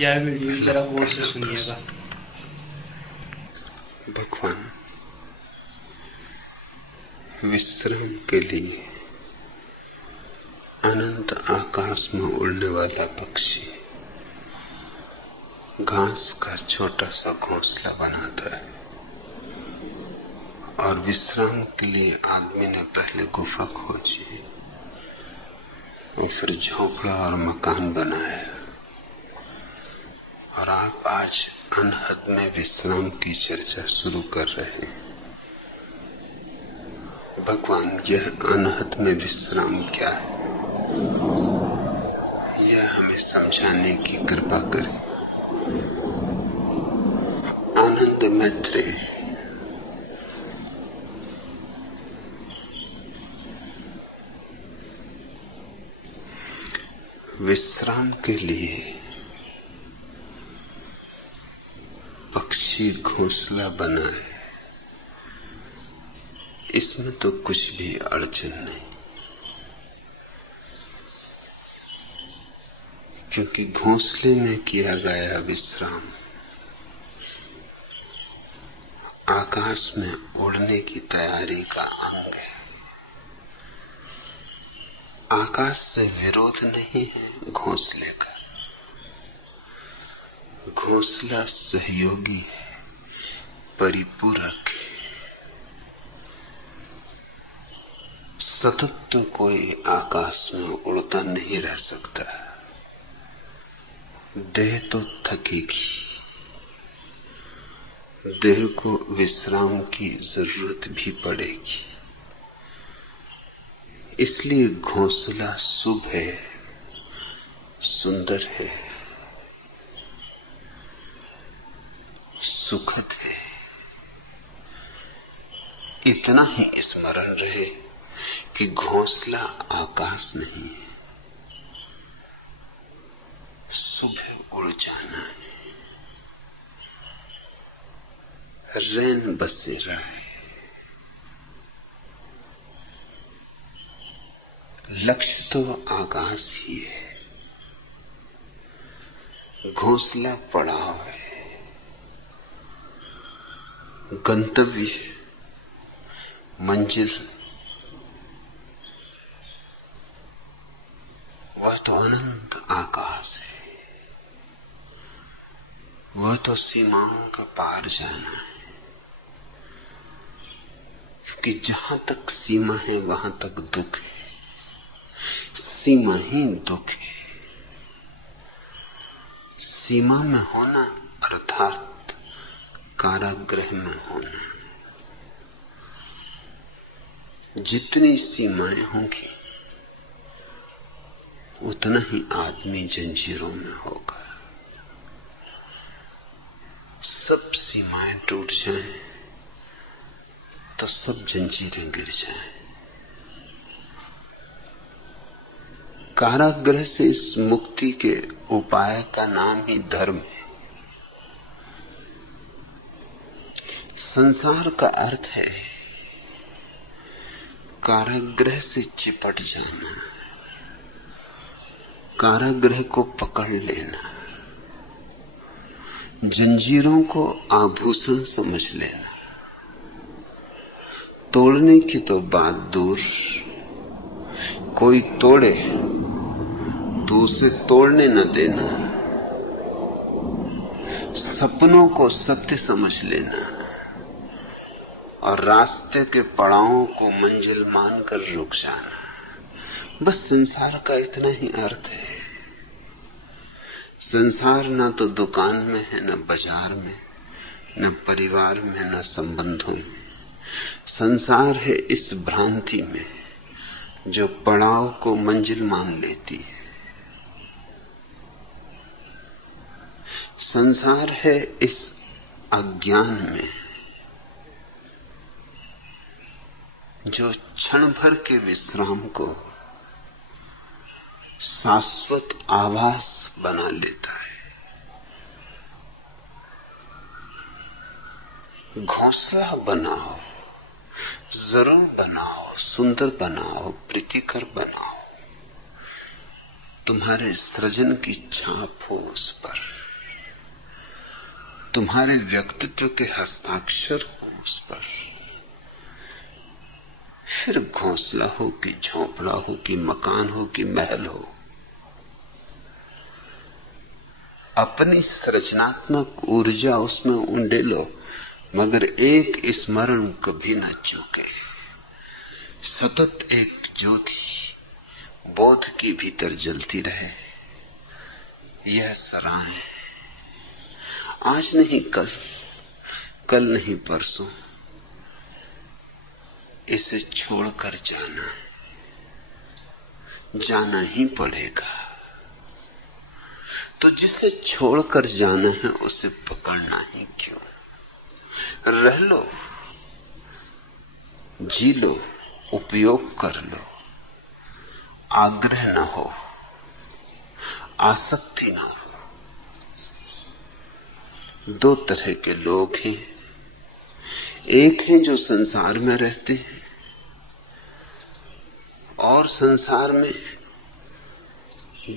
यह वीडियो जरा गौर से सुनिएगा। भगवान विश्राम के लिए अनंत आकाश में उड़ने वाला पक्षी घास का छोटा सा घोंसला बनाता है और विश्राम के लिए आदमी ने पहले गुफा खोजी और फिर झोपड़ा और मकान बनाया। और आप आज अनहद में विश्राम की चर्चा शुरू कर रहे हैं। भगवान, यह अनहद में विश्राम क्या है, यह हमें समझाने की कृपा करें। आनंद मैत्रेय विश्राम के लिए पक्षी घोंसला बनाए, इसमें तो कुछ भी अड़चन नहीं, क्योंकि घोंसले में किया गया विश्राम आकाश में उड़ने की तैयारी का अंग है। आकाश से विरोध नहीं है घोंसले का। घोंसला सहयोगी है, परिपूरक है। सतत तो कोई आकाश में उड़ता नहीं रह सकता, देह तो थकेगी, देह को विश्राम की जरूरत भी पड़ेगी। इसलिए घोंसला शुभ है, सुंदर है, सुखद है। इतना ही स्मरण रहे कि घोंसला आकाश नहीं है, सुबह उड़ जाना है, रैन बसेरा है। लक्ष्य तो आकाश ही है, घोंसला पड़ाव है, गंतव्य, मंजिल वह तो अनंत आकाश है, वह तो सीमाओं का पार जाना है। कि जहां तक सीमा है वहां तक दुख है, सीमा ही दुख है। सीमा में होना अर्थात कारागृह में होना। जितनी सीमाएं होंगी उतना ही आदमी जंजीरों में होगा। सब सीमाएं टूट जाएं तो सब जंजीरें गिर जाएं। कारागृह से इस मुक्ति के उपाय का नाम ही धर्म है। संसार का अर्थ है कारागृह से चिपट जाना, कारागृह को पकड़ लेना, जंजीरों को आभूषण समझ लेना। तोड़ने की तो बात दूर, कोई तोड़े तो उसे तोड़ने न देना। सपनों को सत्य समझ लेना और रास्ते के पड़ावों को मंजिल मानकर रुक जाना। बस संसार का इतना ही अर्थ है। संसार न तो दुकान में है, न बाजार में, न परिवार में, न संबंधों में। संसार है इस भ्रांति में जो पड़ाव को मंजिल मान लेती है। संसार है इस अज्ञान में जो क्षण भर के विश्राम को शाश्वत आभास बना लेता है। घोंसला बनाओ, जरूर बनाओ, सुंदर बनाओ, प्रीतिकर बनाओ, तुम्हारे सृजन की छाप हो उस पर। तुम्हारे व्यक्तित्व के हस्ताक्षर हो उस पर, फिर घोंसला हो कि झोंपड़ा हो कि मकान हो कि महल हो, अपनी सृजनात्मक ऊर्जा उसमें उंडेलो, मगर एक स्मरण कभी न चूके। सतत एक ज्योति बोध के भीतर जलती रहे, यह सराहें। आज नहीं कल, कल नहीं परसों, इसे छोड़कर जाना ही पड़ेगा। तो जिसे छोड़कर जाना है उसे पकड़ना ही क्यों? रह लो, जी लो, उपयोग कर लो। आग्रह ना हो, आसक्ति ना हो। दो तरह के लोग हैं, एक हैं जो संसार में रहते हैं और संसार में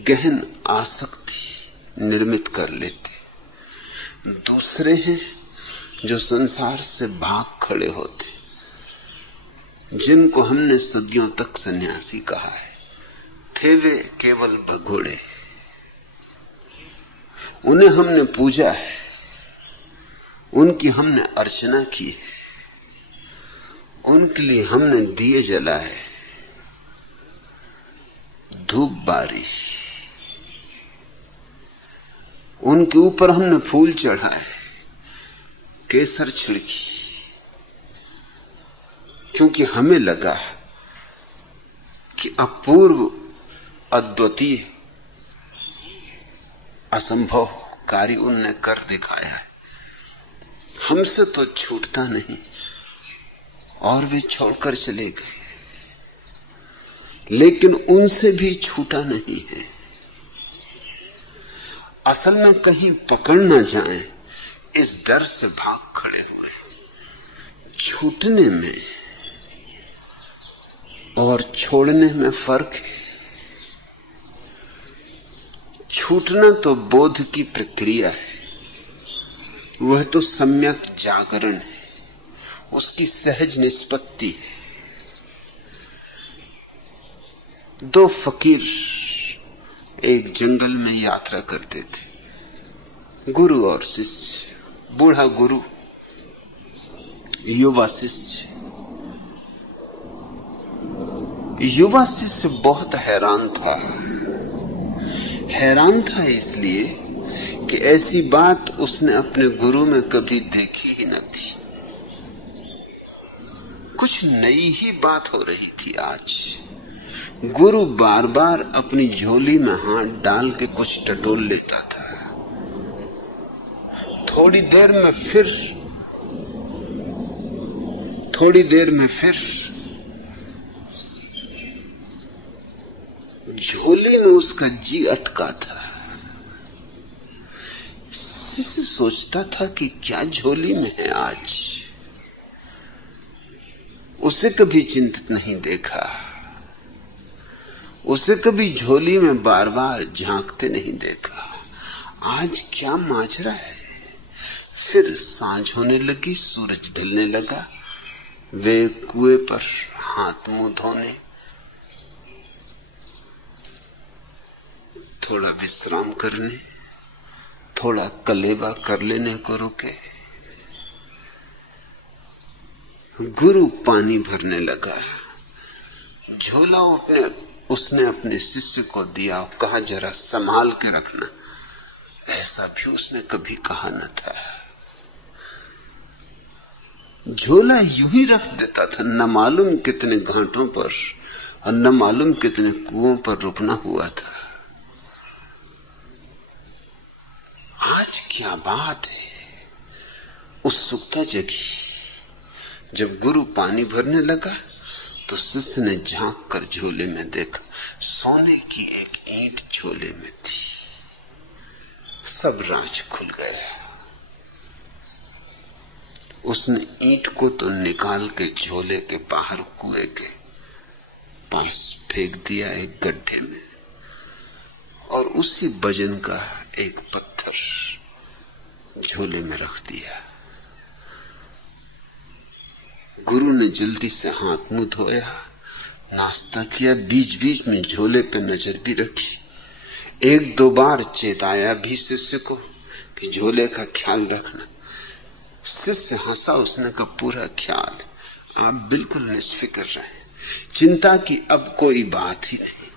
गहन आसक्ति निर्मित कर लेते। दूसरे हैं जो संसार से भाग खड़े होते, जिनको हमने सदियों तक सन्यासी कहा है। थे वे केवल भगोड़े, उन्हें हमने पूजा है, उनकी हमने अर्चना की है, उनके लिए हमने दिए जलाए, धूप बारी, उनके ऊपर हमने फूल चढ़ाए, केसर छिड़की, क्योंकि हमें लगा कि अपूर्व, अद्वितीय, असंभव कार्य उनने कर दिखाया है, हमसे तो छूटता नहीं, और वे छोड़कर चले गए। लेकिन उनसे भी छूटा नहीं है। असल में कहीं पकड़ न जाए इस डर से भाग खड़े हुए। छूटने में और छोड़ने में फर्क है। छूटना तो बोध की प्रक्रिया है, वह तो सम्यक जागरण है, उसकी सहज निष्पत्ति है। दो फकीर एक जंगल में यात्रा करते थे, गुरु और शिष्य। बूढ़ा गुरु, युवा शिष्य। युवा शिष्य बहुत हैरान था इसलिए कि ऐसी बात उसने अपने गुरु में कभी देखी ही न थी। कुछ नई ही बात हो रही थी आज। गुरु बार बार अपनी झोली में हाथ डाल के कुछ टटोल लेता था। थोड़ी देर में फिर झोली में उसका जी अटका था। शिष्य सोचता था कि क्या झोली में है आज। उसे कभी चिंतित नहीं देखा, उसे कभी झोली में बार बार झांकते नहीं देखा। आज क्या माजरा है। फिर सांझ होने लगी, सूरज ढलने लगा। वे कुएं पर हाथ मुंह धोने, थोड़ा विश्राम करने, थोड़ा कलेबा कर लेने को रुके। गुरु पानी भरने लगा। झोला उसने अपने शिष्य को दिया, कहा जरा संभाल के रखना। ऐसा भी उसने कभी कहा न था। झोला यूं ही रख देता था, न मालूम कितने घाटों पर और न मालूम कितने कुओं पर रुकना हुआ था। आज क्या बात है। उत्सुकता जगी। जब गुरु पानी भरने लगा तो शिष्य ने झांक कर झोले में देखा। सोने की एक ईंट झोले में थी। सब राज खुल गया। उसने ईंट को तो निकाल के झोले के बाहर कुएं के पास फेंक दिया एक गड्ढे में, और उसी वजन का एक पत्थर झोले में रख दिया। गुरु ने जल्दी से हाथ मुंह धोया, नाश्ता किया, बीच बीच में झोले पे नजर भी रखी। एक दो बार चेताया भी शिष्य को कि झोले का ख्याल रखना। शिष्य हंसा, उसने का पूरा ख्याल, आप बिल्कुल निष्फिक्र रहे, चिंता की अब कोई बात ही नहीं।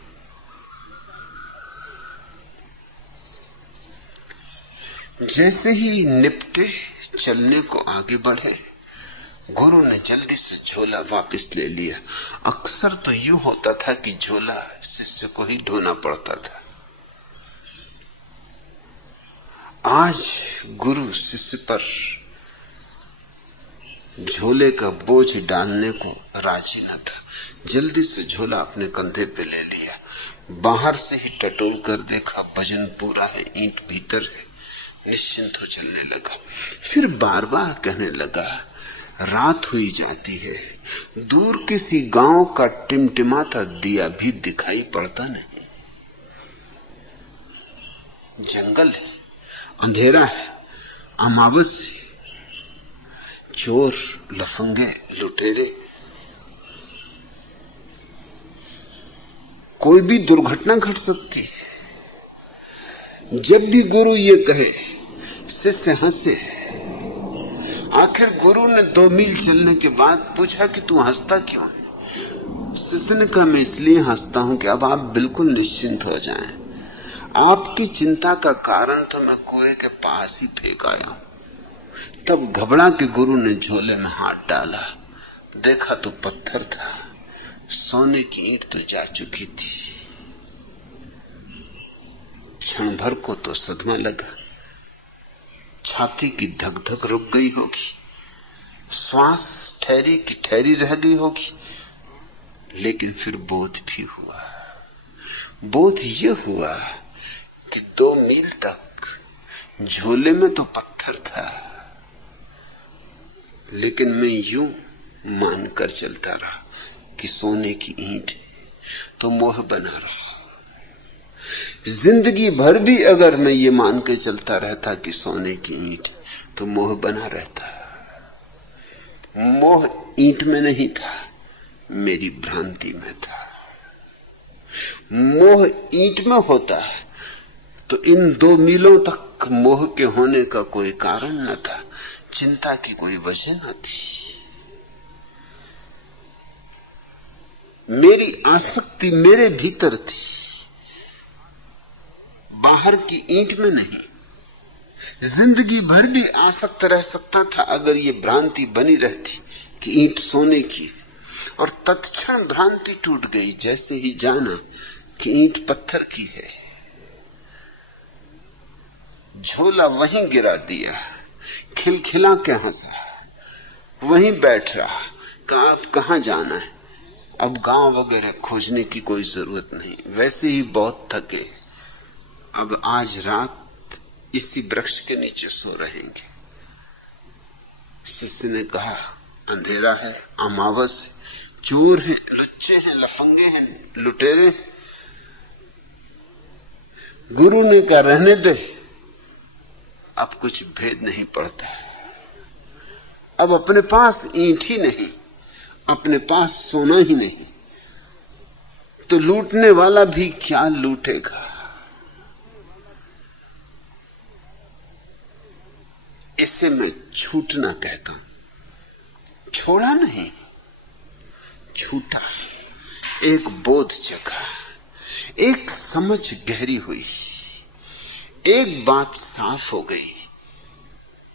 जैसे ही निपटे चलने को आगे बढ़े, गुरु ने जल्दी से झोला वापस ले लिया। अक्सर तो यूं होता था कि झोला शिष्य को ही ढोना पड़ता था। आज गुरु शिष्य पर झोले का बोझ डालने को राजी न था। जल्दी से झोला अपने कंधे पे ले लिया। बाहर से ही टटोल कर देखा, वजन पूरा है, ईंट भीतर है। निश्चिंत हो चलने लगा। फिर बार बार कहने लगा, रात हुई जाती है, दूर किसी गांव का टिमटिमाता दिया भी दिखाई पड़ता नहीं। जंगल है, अंधेरा है, अमावस्या, चोर, लफंगे, लुटेरे, कोई भी दुर्घटना घट सकती है। जब भी गुरु ये कहे, शिष्य हंसे। आखिर गुरु ने 2 मील चलने के बाद पूछा कि तू हंसता क्यों है? शिष्य ने कहा, मैं इसलिए हंसता हूं कि अब आप बिल्कुल निश्चिंत हो जाएं। आपकी चिंता का कारण तो मैं कुएं के पास ही फेंक आया हूं। तब घबरा के गुरु ने झोले में हाथ डाला, देखा तो पत्थर था, सोने की ईंट तो जा चुकी थी। क्षण भर को तो सदमा लगा, छाती की धक धक रुक गई होगी, श्वास ठहरी की ठहरी रह गई होगी, लेकिन फिर बोध भी हुआ। बोध ये हुआ कि 2 मील तक झोले में तो पत्थर था, लेकिन मैं यूं मानकर चलता रहा कि सोने की ईंट, तो मोह बना रहा। जिंदगी भर भी अगर मैं ये मान के चलता रहता कि सोने की ईंट, तो मोह बना रहता। मोह ईंट में नहीं था, मेरी भ्रांति में था। मोह ईंट में होता तो इन 2 मीलों तक मोह के होने का कोई कारण न था, चिंता की कोई वजह न थी। मेरी आसक्ति मेरे भीतर थी, बाहर की ईंट में नहीं। जिंदगी भर भी आसक्त रह सकता था अगर ये भ्रांति बनी रहती कि ईंट सोने की, और तत्क्षण भ्रांति टूट गई जैसे ही जाना कि ईंट पत्थर की है। झोला वहीं गिरा दिया, खिलखिला के हंसा, वहीं बैठ रहा। कहा, अब कहां जाना है? अब गांव वगैरह खोजने की कोई जरूरत नहीं, वैसे ही बहुत थके। अब आज रात इसी वृक्ष के नीचे सो रहेंगे। शिष्य ने कहा, अंधेरा है, अमावस, चोर हैं, लुच्चे हैं, लफंगे हैं, लुटेरे। गुरु ने कहा, रहने दे, अब कुछ भेद नहीं पड़ता। अब अपने पास ईंट ही नहीं, अपने पास सोना ही नहीं, तो लूटने वाला भी क्या लूटेगा? इसे मैं छूटना कहता हूं। छोड़ा नहीं, छूटा। एक बोध जगा, एक समझ गहरी हुई, एक बात साफ हो गई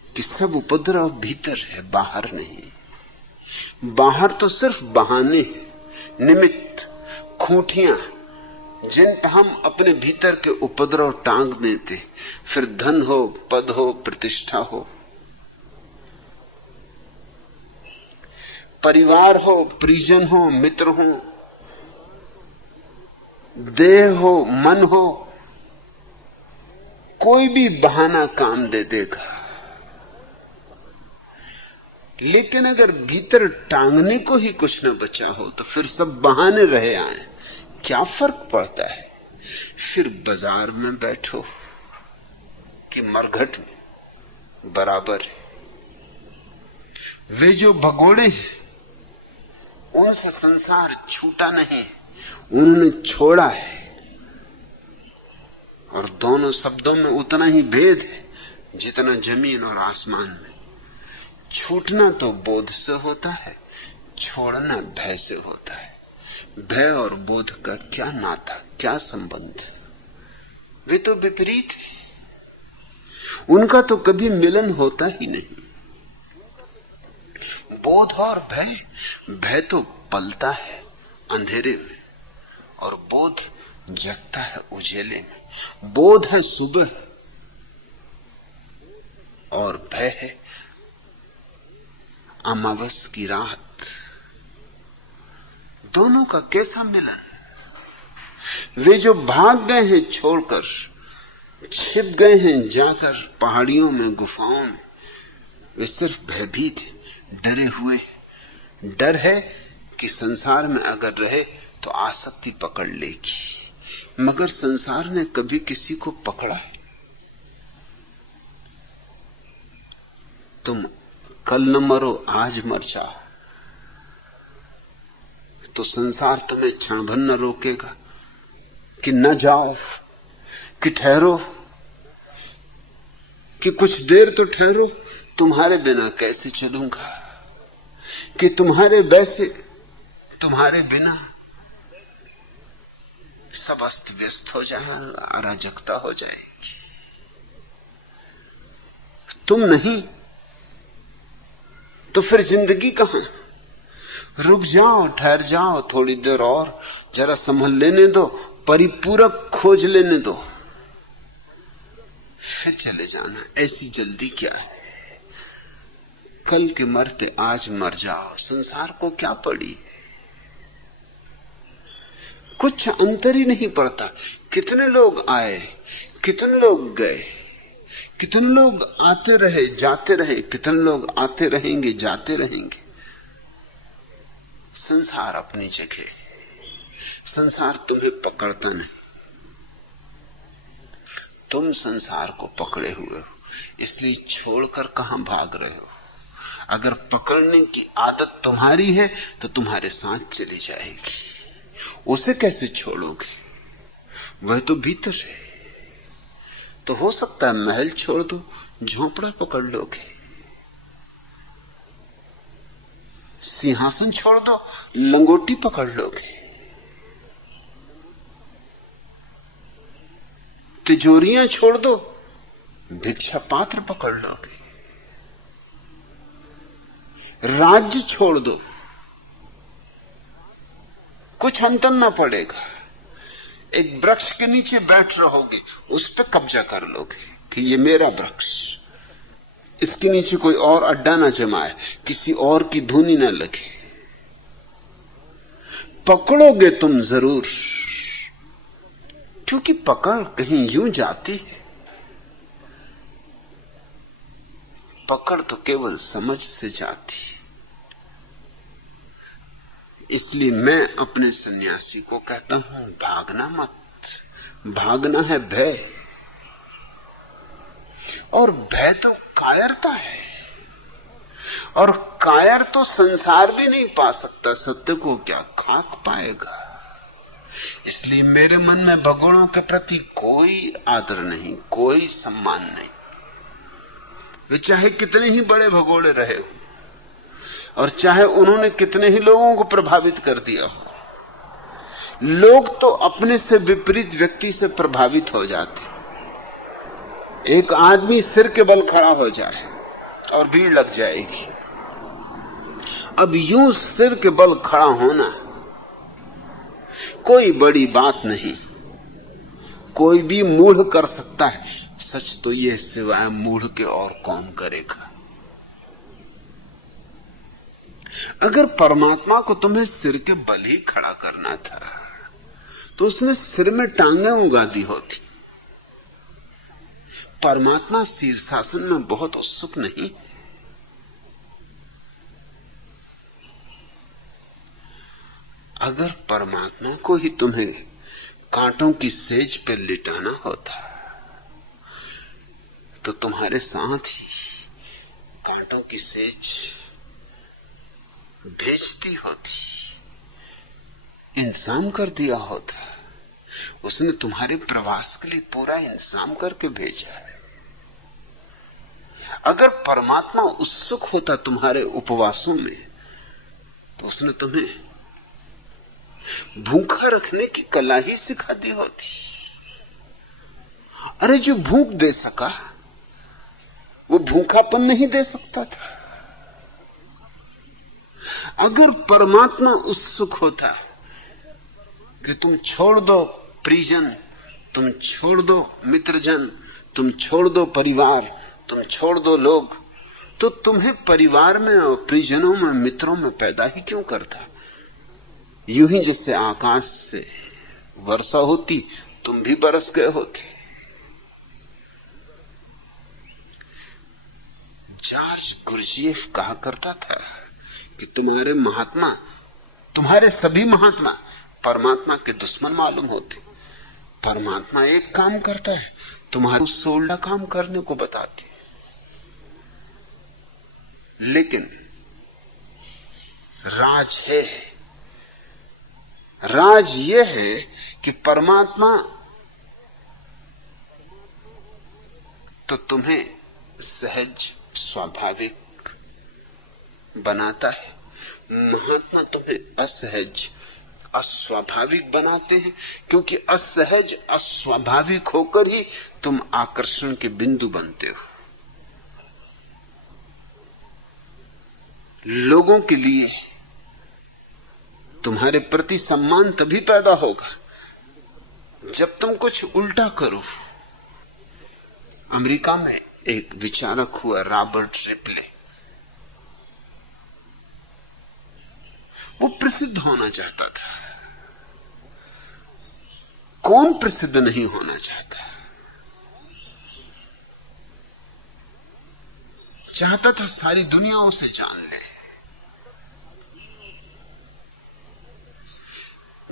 कि सब उपद्रव भीतर है, बाहर नहीं। बाहर तो सिर्फ बहाने हैं, निमित्त, खूंटियां, जिन पर हम अपने भीतर के उपद्रव टांग देते। फिर धन हो, पद हो, प्रतिष्ठा हो, परिवार हो, परिजन हो, मित्र हो, देह हो, मन हो, कोई भी बहाना काम दे देगा। लेकिन अगर भीतर टांगने को ही कुछ न बचा हो तो फिर सब बहाने रहे आए, क्या फर्क पड़ता है? फिर बाजार में बैठो कि मरघट में, बराबर है। वे जो भगोड़े हैं उनसे संसार छूटा नहीं, उन्होंने छोड़ा है। और दोनों शब्दों में उतना ही भेद है जितना जमीन और आसमान में। छूटना तो बोध से होता है, छोड़ना भय से होता है। भय और बोध का क्या नाता, क्या संबंध? वे तो विपरीत है, उनका तो कभी मिलन होता ही नहीं। बोध और भय, भय तो पलता है अंधेरे में और बोध जगता है उजेले में। बोध है सुबह और भय है अमावस की रात। दोनों का कैसा मिलन? वे जो भाग गए हैं छोड़कर, छिप गए हैं जाकर पहाड़ियों में, गुफाओं में, वे सिर्फ भयभीत हैं, डरे हुए। डर है कि संसार में अगर रहे तो आसक्ति पकड़ लेगी। मगर संसार ने कभी किसी को पकड़ा है? तुम कल न मरो आज मर जाओ तो संसार तुम्हें क्षण भर न रोकेगा कि न जाओ, कि ठहरो, कि कुछ देर तो ठहरो, तुम्हारे बिना कैसे चलूंगा, कि तुम्हारे बिना सब अस्त व्यस्त हो जाएगा, अराजकता हो जाएगी। तुम नहीं तो फिर जिंदगी कहां? रुक जाओ, ठहर जाओ थोड़ी देर और, जरा संभल लेने दो, परिपूरक खोज लेने दो, फिर चले जाना। ऐसी जल्दी क्या है? कल के मरते आज मर जाओ, संसार को क्या पड़ी? कुछ अंतर ही नहीं पड़ता। कितने लोग आए, कितने लोग गए, कितने लोग आते रहे जाते रहे, कितने लोग आते रहेंगे जाते रहेंगे। संसार अपनी जगह, संसार तुम्हें पकड़ता नहीं, तुम संसार को पकड़े हुए हो। इसलिए छोड़कर कहां भाग रहे हो? अगर पकड़ने की आदत तुम्हारी है तो तुम्हारे साथ चली जाएगी। उसे कैसे छोड़ोगे? वह तो भीतर है। तो हो सकता है महल छोड़ दो, झोंपड़ा पकड़ लोगे, सिंहासन छोड़ दो, लंगोटी पकड़ लोगे, तिजोरियां छोड़ दो, भिक्षा पात्र पकड़ लोगे, राज्य छोड़ दो, कुछ अंतर ना पड़ेगा। एक वृक्ष के नीचे बैठ रहोगे, उस पर कब्जा कर लोगे कि ये मेरा वृक्ष, इसके नीचे कोई और अड्डा ना जमाए, किसी और की धुनी ना लगे। पकड़ोगे तुम जरूर, क्योंकि पकड़ कहीं यूं जाती है। पकड़ तो केवल समझ से जाती। इसलिए मैं अपने सन्यासी को कहता हूं, भागना मत। भागना है भय, और भय तो कायरता है, और कायर तो संसार भी नहीं पा सकता। सत्य को क्या खाक पाएगा? इसलिए मेरे मन में भगोड़ों के प्रति कोई आदर नहीं, कोई सम्मान नहीं। वे चाहे कितने ही बड़े भगोड़े रहे हो, और चाहे उन्होंने कितने ही लोगों को प्रभावित कर दिया हो। लोग तो अपने से विपरीत व्यक्ति से प्रभावित हो जाते। एक आदमी सिर के बल खड़ा हो जाए और भीड़ लग जाएगी। अब यूं सिर के बल खड़ा होना कोई बड़ी बात नहीं, कोई भी मूढ़ कर सकता है। सच तो यह सिवाय मूढ़ के और कौन करेगा? अगर परमात्मा को तुम्हें सिर के बल ही खड़ा करना था तो उसने सिर में टांगें उगा दी होती। परमात्मा शीर्षासन में बहुत उत्सुक नहीं। अगर परमात्मा को ही तुम्हें कांटों की सेज पर लिटाना होता तो तुम्हारे साथ ही कांटों की सेज भेजती होती, इंतजाम कर दिया होता। उसने तुम्हारे प्रवास के लिए पूरा इंतजाम करके भेजा है। अगर परमात्मा उत्सुक होता तुम्हारे उपवासों में, तो उसने तुम्हें भूखा रखने की कला ही सिखा दी होती। अरे जो भूख दे सका, वो भूखापन नहीं दे सकता था। अगर परमात्मा उत्सुक होता कि तुम छोड़ दो परिजन, तुम छोड़ दो मित्रजन, तुम छोड़ दो परिवार, तुम छोड़ दो लोग, तो तुम्हें परिवार में और परिजनों में, मित्रों में पैदा ही क्यों करता? यूं ही जैसे आकाश से वर्षा होती, तुम भी बरस गए होते। जॉर्ज गुरजीएफ कहा करता था कि तुम्हारे महात्मा, तुम्हारे सभी महात्मा परमात्मा के दुश्मन मालूम होते। परमात्मा एक काम करता है, तुम्हारे 16 काम करने को बताते। लेकिन राज यह है कि परमात्मा तो तुम्हें सहज स्वाभाविक बनाता है, महात्मा तुम्हें असहज अस्वाभाविक बनाते हैं, क्योंकि असहज अस्वाभाविक होकर ही तुम आकर्षण के बिंदु बनते हो। लोगों के लिए तुम्हारे प्रति सम्मान तभी पैदा होगा जब तुम कुछ उल्टा करो। अमेरिका में एक विचारक हुआ रॉबर्ट रिपले। वो प्रसिद्ध होना चाहता था। कौन प्रसिद्ध नहीं होना चाहता? चाहता था सारी दुनिया उसे जान ले।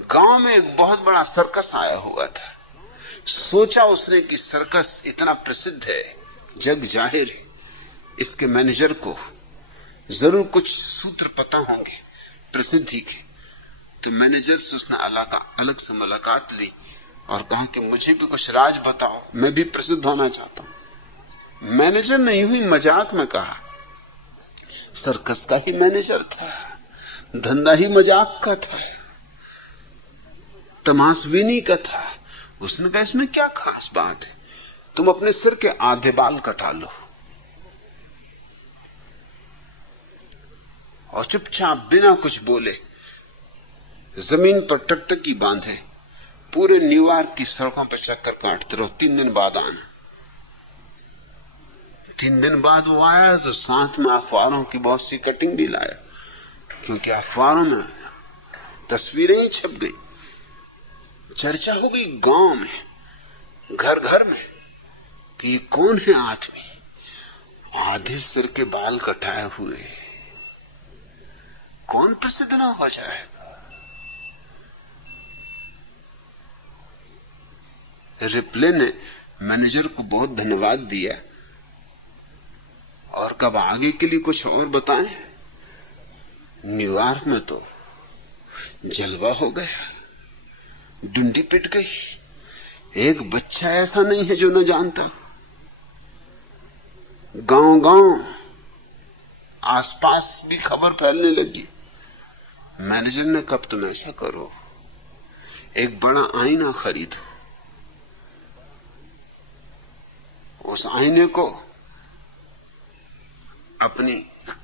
गांव में एक बहुत बड़ा सर्कस आया हुआ था। सोचा उसने कि सर्कस इतना प्रसिद्ध है, जग जाहिर है, इसके मैनेजर को जरूर कुछ सूत्र पता होंगे प्रसिद्धि के। तो मैनेजर से उसने अलग से मुलाकात ली और कहा कि मुझे भी कुछ राज बताओ, मैं भी प्रसिद्ध होना चाहता हूं। मैनेजर ने यूं ही मजाक में कहा, सर्कस का ही मैनेजर था, धंधा ही मजाक का था, तमाशबीनी का था। उसने कहा इसमें क्या खास बात है, तुम अपने सिर के आधे बाल कटा लो और चुपचाप बिना कुछ बोले जमीन पर टकटकी बांधे पूरे न्यूयॉर्क की सड़कों पर चक्कर काटते रहो। 3 दिन बाद आना। 3 दिन बाद वो आया तो साथ में अखबारों की बहुत सी कटिंग भी लाया, क्योंकि अखबारों में तस्वीरें ही छप गई। चर्चा हो गई गांव में, घर घर में कि कौन है आदमी आधे सिर के बाल कटाए हुए, कौन प्रसिद्ध ना हो जाएगा। रिप्ले ने मैनेजर को बहुत धन्यवाद दिया और कब आगे के लिए कुछ और बताएं। न्यूयॉर्क में तो जलवा हो गया, डुंडी पिट गई। एक बच्चा ऐसा नहीं है जो न जानता। गांव गांव आसपास भी खबर फैलने लगी। मैनेजर ने कब तुम ऐसा करो, एक बड़ा आईना खरीदो, उस आईने को अपनी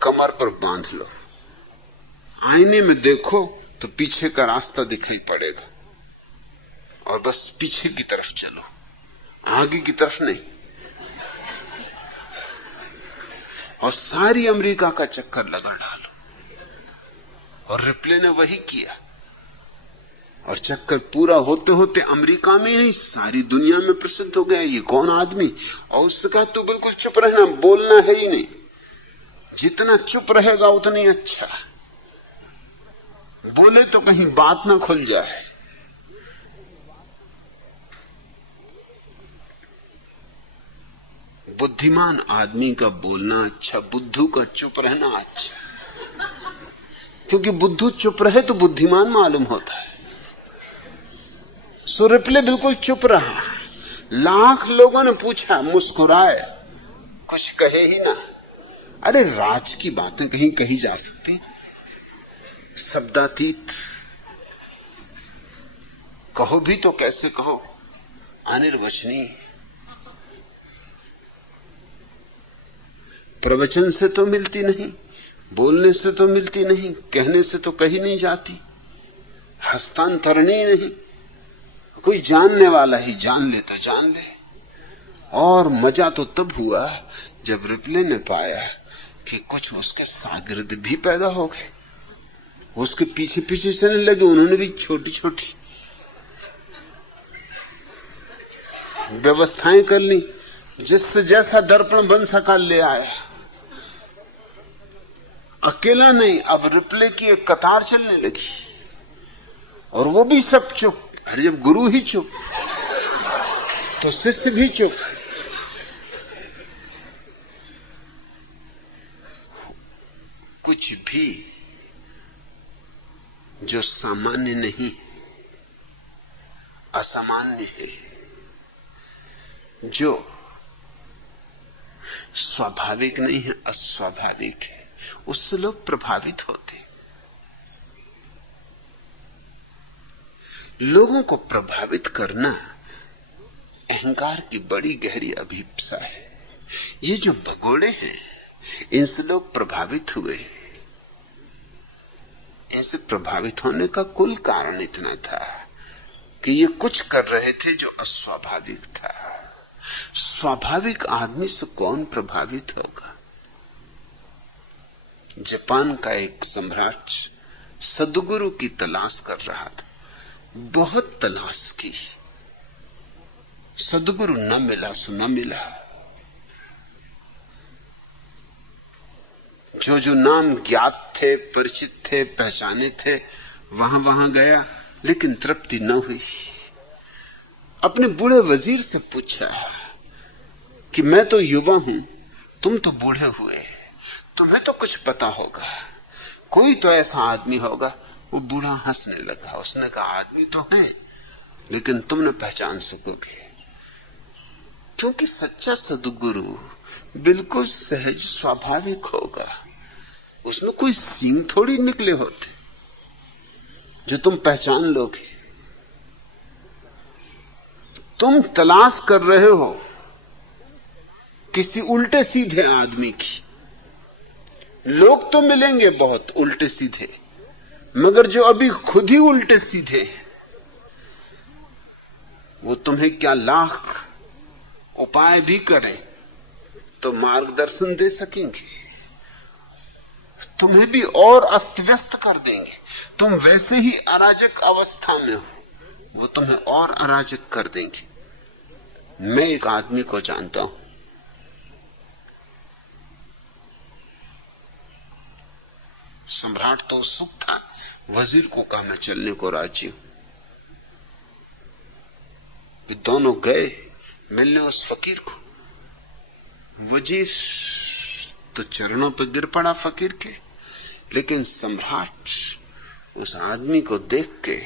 कमर पर बांध लो, आईने में देखो तो पीछे का रास्ता दिखाई पड़ेगा और बस पीछे की तरफ चलो, आगे की तरफ नहीं। और सारी अमेरिका का चक्कर लगा डालो। और रिप्ले ने वही किया और चक्कर पूरा होते होते अमेरिका में ही नहीं सारी दुनिया में प्रसिद्ध हो गया ये कौन आदमी। और उससे कहा तो बिल्कुल चुप रहना, बोलना है ही नहीं, जितना चुप रहेगा उतना ही अच्छा, बोले तो कहीं बात ना खुल जाए। बुद्धिमान आदमी का बोलना अच्छा, बुद्धू का चुप रहना अच्छा। क्योंकि बुद्धू चुप रहे तो बुद्धिमान मालूम होता है। सो रिप्ले बिल्कुल चुप रहा। लाख लोगों ने पूछा, मुस्कुराए, कुछ कहे ही ना। अरे राज की बातें कहीं कही जा सकती, शब्दातीत कहो भी तो कैसे कहो, अनिर्वचनीय। प्रवचन से तो मिलती नहीं, बोलने से तो मिलती नहीं, कहने से तो कही नहीं जाती, हस्तांतरणीय नहीं। कोई जानने वाला ही जान ले तो जान ले। और मजा तो तब हुआ जब रिप्ले ने पाया कि कुछ उसके शागिर्द भी पैदा हो गए, उसके पीछे पीछे चलने लगे। उन्होंने भी छोटी छोटी व्यवस्थाएं कर ली, जिससे जैसा दर्पण बन सका ले आया। अकेला नहीं, अब रिप्ले की एक कतार चलने लगी, और वो भी सब चुप। अरे जब गुरु ही चुप तो शिष्य भी चुप। कुछ भी जो सामान्य नहीं, असामान्य है, जो स्वाभाविक नहीं है, अस्वाभाविक है, उससे लोग प्रभावित होते। लोगों को प्रभावित करना अहंकार की बड़ी गहरी अभिप्सा है। ये जो भगोड़े हैं, इनसे लोग प्रभावित हुए। इनसे प्रभावित होने का कुल कारण इतना था कि ये कुछ कर रहे थे जो अस्वाभाविक था। स्वाभाविक आदमी से कौन प्रभावित होगा? जापान का एक सम्राट सद्गुरु की तलाश कर रहा था, बहुत तलाश की, सद्गुरु न मिला सो न मिला। जो जो नाम ज्ञात थे, परिचित थे, पहचाने थे, वहां वहां गया, लेकिन तृप्ति न हुई। अपने बूढ़े वजीर से पूछा कि मैं तो युवा हूं, तुम तो बूढ़े हुए, तुम्हें तो कुछ पता होगा, कोई तो ऐसा आदमी होगा। वो बूढ़ा हंसने लगा। उसने कहा, आदमी तो है, लेकिन तुम न पहचान सकोगे, क्योंकि सच्चा सद्गुरु बिल्कुल सहज स्वाभाविक होगा। उसमें कोई सींग थोड़ी निकले होते जो तुम पहचान लोगे। तुम तलाश कर रहे हो किसी उल्टे सीधे आदमी की। लोग तो मिलेंगे बहुत उल्टे सीधे, मगर जो अभी खुद ही उल्टे सीधे हैं, वो तुम्हें क्या लाख उपाय भी करें तो मार्गदर्शन दे सकेंगे, तुम्हें भी और अस्त व्यस्त कर देंगे। तुम वैसे ही अराजक अवस्था में हो, वो तुम्हें और अराजक कर देंगे। मैं एक आदमी को जानता हूं, सम्राट तो उत्सुक था, वजीर को कहा मैं चलने को राजी हूं। दोनों गए मिलने उस फकीर को। वजीर तो चरणों पर गिर पड़ा फकीर के, लेकिन सम्राट उस आदमी को देख के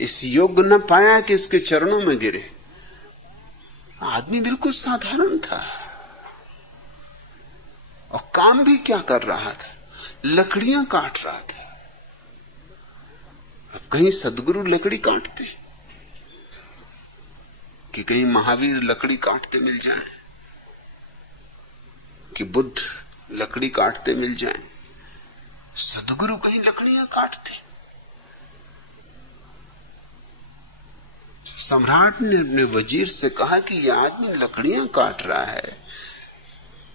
इस योग्य न पाया कि इसके चरणों में गिरे। आदमी बिल्कुल साधारण था, और काम भी क्या कर रहा था, लकड़ियां काट रहा था। अब कहीं सद्गुरु लकड़ी काटते कि कहीं महावीर लकड़ी काटते मिल जाए, कि बुद्ध लकड़ी काटते मिल जाए, सद्गुरु कहीं लकड़ियां काटते। सम्राट ने अपने वजीर से कहा कि यह आदमी लकड़ियां काट रहा है,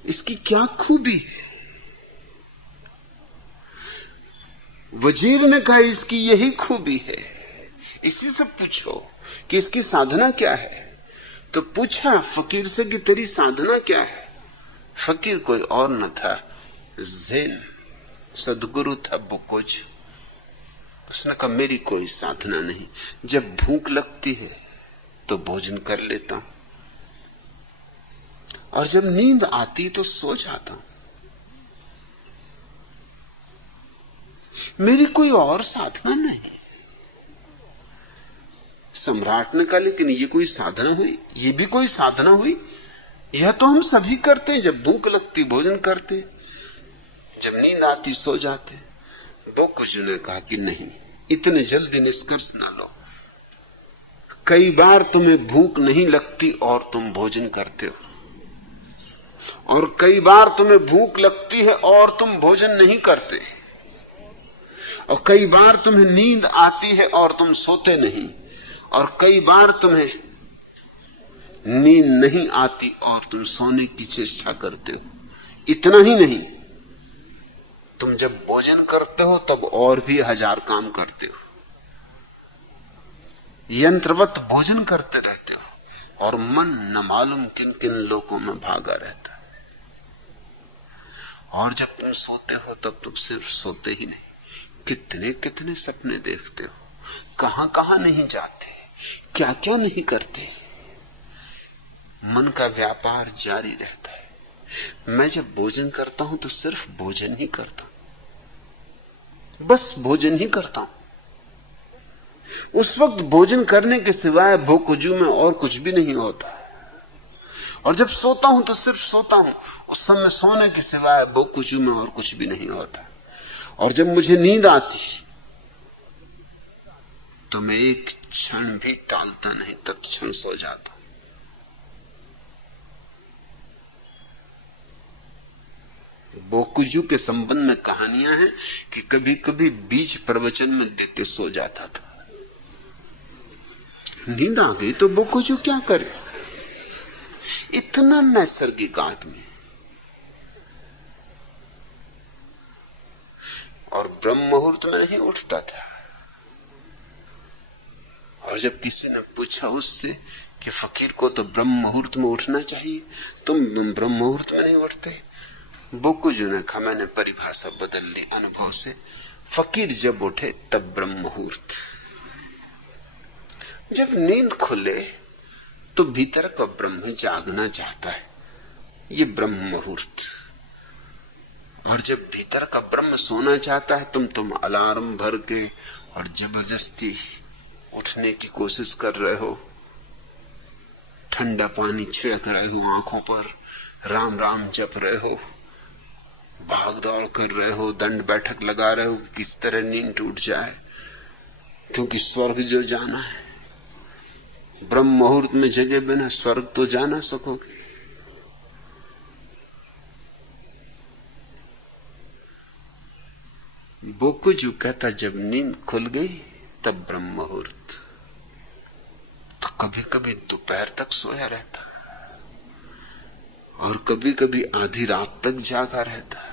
इसकी क्या खूबी है? वजीर ने कहा, इसकी यही खूबी है, इसी से पूछो कि इसकी साधना क्या है। तो पूछा फकीर से कि तेरी साधना क्या है? फकीर कोई और न था, ज़ेन सद्गुरु था बुकोज। उसने कहा, मेरी कोई साधना नहीं, जब भूख लगती है तो भोजन कर लेता हूं, और जब नींद आती तो सो जाता हूं। मेरी कोई और साधना नहीं। सम्राट ने कहा, लेकिन ये कोई साधना हुई? ये भी कोई साधना हुई? यह तो हम सभी करते हैं। जब भूख लगती भोजन करते, जब नींद आती सो जाते। बोकुजू ने कहा कि नहीं, इतने जल्दी निष्कर्ष ना लो। कई बार तुम्हें भूख नहीं लगती और तुम भोजन करते हो, और कई बार तुम्हें भूख लगती है और तुम भोजन नहीं करते, और कई बार तुम्हें नींद आती है और तुम सोते नहीं, और कई बार तुम्हें नींद नहीं आती और तुम सोने की चेष्टा करते हो। इतना ही नहीं, तुम जब भोजन करते हो तब और भी 1000 काम करते हो। यंत्रवत भोजन करते रहते हो और मन न मालूम किन किन लोकों में भागा रहता है। और जब तुम सोते हो तब तुम सिर्फ सोते ही नहीं, कितने कितने सपने देखते हो, कहां कहां नहीं जाते, क्या क्या नहीं करते। मन का व्यापार जारी रहता है। मैं जब भोजन करता हूं तो सिर्फ भोजन ही करता हूं, बस भोजन ही करता हूं। उस वक्त भोजन करने के सिवाय भोकुजू में और कुछ भी नहीं होता। और जब सोता हूं तो सिर्फ सोता हूं, उस समय सोने के सिवाय भोकुजू में और कुछ भी नहीं होता। और जब मुझे नींद आती तो मैं एक क्षण भी टालता नहीं, तत्क्षण सो जाता। बोकुजू के संबंध में कहानियां हैं कि कभी कभी बीच प्रवचन में देते सो जाता था। नींद आ गई तो बोकुजू क्या करे? इतना नैसर्गिक आदमी। और ब्रह्म मुहूर्त में नहीं उठता था। और जब किसी ने पूछा उससे कि फकीर को तो ब्रह्म मुहूर्त में उठना चाहिए, तुम ब्रह्म मुहूर्त में नहीं उठते? बोकुजू ने कहा, मैंने परिभाषा बदल ली अनुभव से। फकीर जब उठे तब ब्रह्म मुहूर्त। जब नींद खुले तो भीतर का ब्रह्म जागना चाहता है, ये ब्रह्म मुहूर्त। और जब भीतर का ब्रह्म सोना चाहता है, तुम अलार्म भर के और जबरदस्ती उठने की कोशिश कर रहे हो, ठंडा पानी छिड़क रहे हो आंखों पर, राम राम जप रहे हो, भाग दौड़ कर रहे हो, दंड बैठक लगा रहे हो, किस तरह नींद टूट जाए, क्योंकि स्वर्ग जो जाना है, ब्रह्म मुहूर्त में जगे बिना स्वर्ग तो जा ना सकोगे। बोकुजू कहता, जब नींद खुल गई तब ब्रह्म मुहूर्त। तो कभी कभी दोपहर तक सोया रहता और कभी कभी आधी रात तक जागा रहता।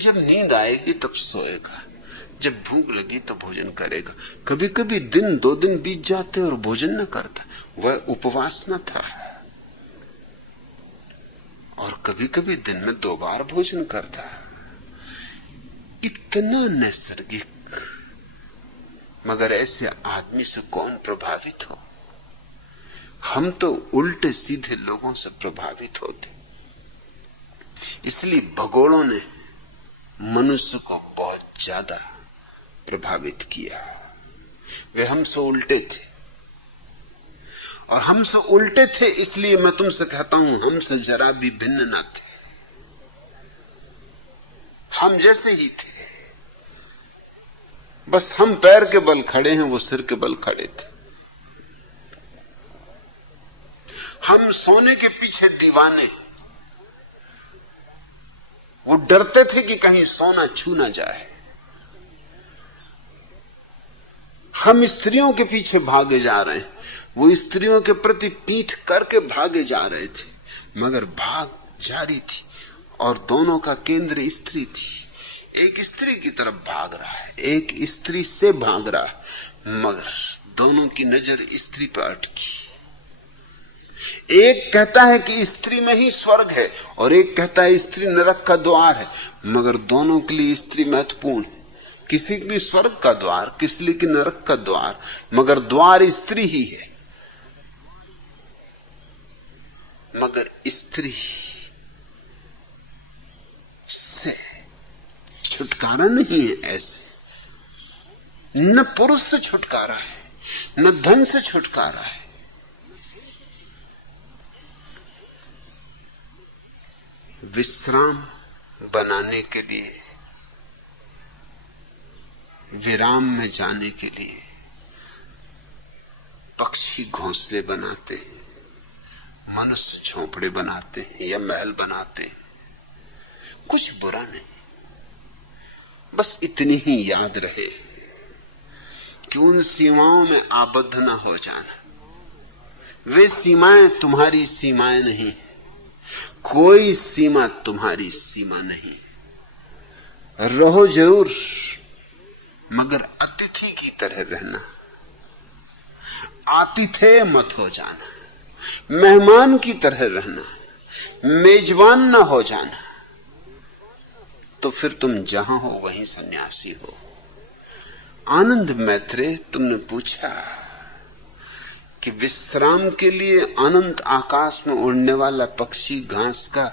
जब नींद आएगी तब सोएगा, जब भूख लगी तो भोजन करेगा। कभी कभी दिन 2 दिन बीत जाते और भोजन न करता, वह उपवास न था। और कभी कभी दिन में 2 बार भोजन करता। इतना नैसर्गिक, मगर ऐसे आदमी से कौन प्रभावित हो? हम तो उल्टे सीधे लोगों से प्रभावित होते। इसलिए भगोड़ों ने मनुष्य को बहुत ज्यादा प्रभावित किया। वे हमसे उल्टे थे, और हमसे उल्टे थे इसलिए मैं तुमसे कहता हूं, हमसे जरा भी भिन्न न थे। हम जैसे ही थे, बस हम पैर के बल खड़े हैं, वो सिर के बल खड़े थे। हम सोने के पीछे दीवाने, वो डरते थे कि कहीं सोना छू ना जाए। हम स्त्रियों के पीछे भागे जा रहे हैं, वो स्त्रियों के प्रति पीठ करके भागे जा रहे थे, मगर भाग जारी थी और दोनों का केंद्र स्त्री थी। एक स्त्री की तरफ भाग रहा है, एक स्त्री से भाग रहा है, मगर दोनों की नजर स्त्री पर अटकी। एक कहता है कि स्त्री में ही स्वर्ग है और एक कहता है स्त्री नरक का द्वार है, मगर दोनों के लिए स्त्री महत्वपूर्ण है। किसी के लिए स्वर्ग का द्वार, किसी के लिए नरक का द्वार, मगर द्वार स्त्री ही है। मगर स्त्री से छुटकारा नहीं है। ऐसे न पुरुष से छुटकारा है, न धन से छुटकारा है। विश्राम बनाने के लिए, विराम में जाने के लिए पक्षी घोंसले बनाते हैं, मनुष्य झोंपड़े बनाते हैं या महल बनाते हैं। कुछ बुरा नहीं, बस इतनी ही याद रहे कि उन सीमाओं में आबद्ध ना हो जाना। वे सीमाएं तुम्हारी सीमाएं नहीं, कोई सीमा तुम्हारी सीमा नहीं। रहो जरूर, मगर अतिथि की तरह रहना, आतिथेय मत हो जाना, मेहमान की तरह रहना, मेजबान ना हो जाना। तो फिर तुम जहां हो वहीं सन्यासी हो। आनंद मैत्रेय, तुमने पूछा कि विश्राम के लिए अनंत आकाश में उड़ने वाला पक्षी घास का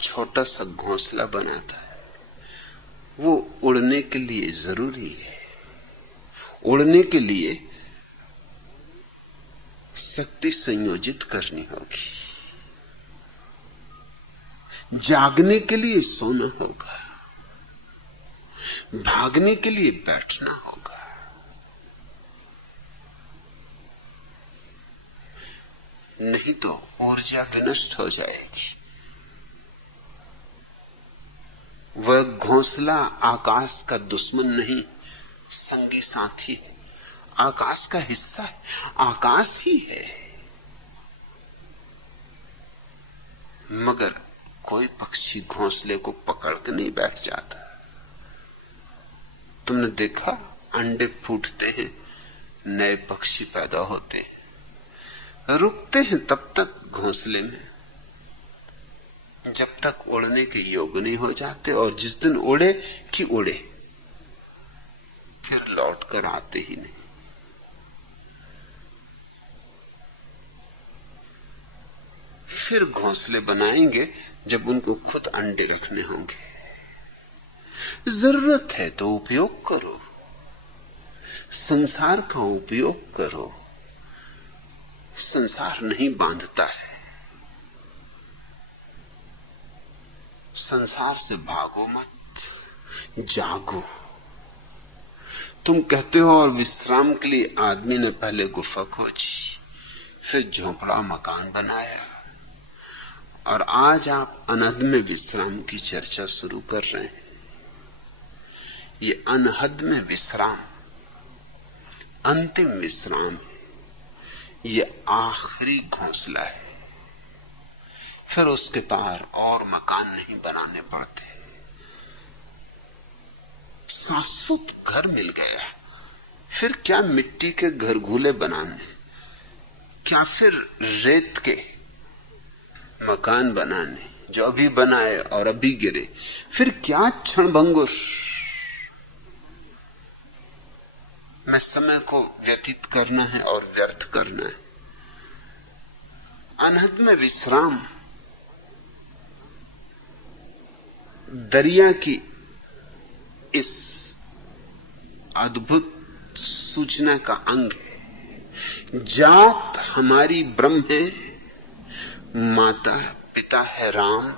छोटा सा घोंसला बनाता है। वो उड़ने के लिए जरूरी है। उड़ने के लिए शक्ति संयोजित करनी होगी, जागने के लिए सोना होगा, भागने के लिए बैठना होगा। नहीं तो ऊर्जा विनष्ट हो जाएगी। वह घोंसला आकाश का दुश्मन नहीं, संगी साथी, आकाश का हिस्सा है, आकाश ही है। मगर कोई पक्षी घोंसले को पकड़ के नहीं बैठ जाता। तुमने देखा, अंडे फूटते हैं, नए पक्षी पैदा होते हैं, रुकते हैं तब तक घोंसले में जब तक उड़ने के योग नहीं हो जाते, और जिस दिन उड़े कि उड़े, फिर लौट कर आते ही नहीं। फिर घोंसले बनाएंगे जब उनको खुद अंडे रखने होंगे। जरूरत है तो उपयोग करो, संसार का उपयोग करो। संसार नहीं बांधता है। संसार से भागो मत, जागो। तुम कहते हो और विश्राम के लिए आदमी ने पहले गुफा खोजी, फिर झोंपड़ा मकान बनाया, और आज आप अनहद में विश्राम की चर्चा शुरू कर रहे हैं। ये अनहद में विश्राम अंतिम विश्राम है, ये आखिरी घोंसला है। फिर उसके पार और मकान नहीं बनाने पड़ते। शाश्वत घर मिल गया, फिर क्या मिट्टी के घर घूले बनाने, क्या फिर रेत के मकान बनाने जो अभी बनाए और अभी गिरे, फिर क्या क्षणभंगुर में समय को व्यतीत करना है और व्यर्थ करना है। अनहद में विश्राम दरिया की इस अद्भुत सूचना का अंग है। जात हमारी ब्रह्म है, माता पिता है राम,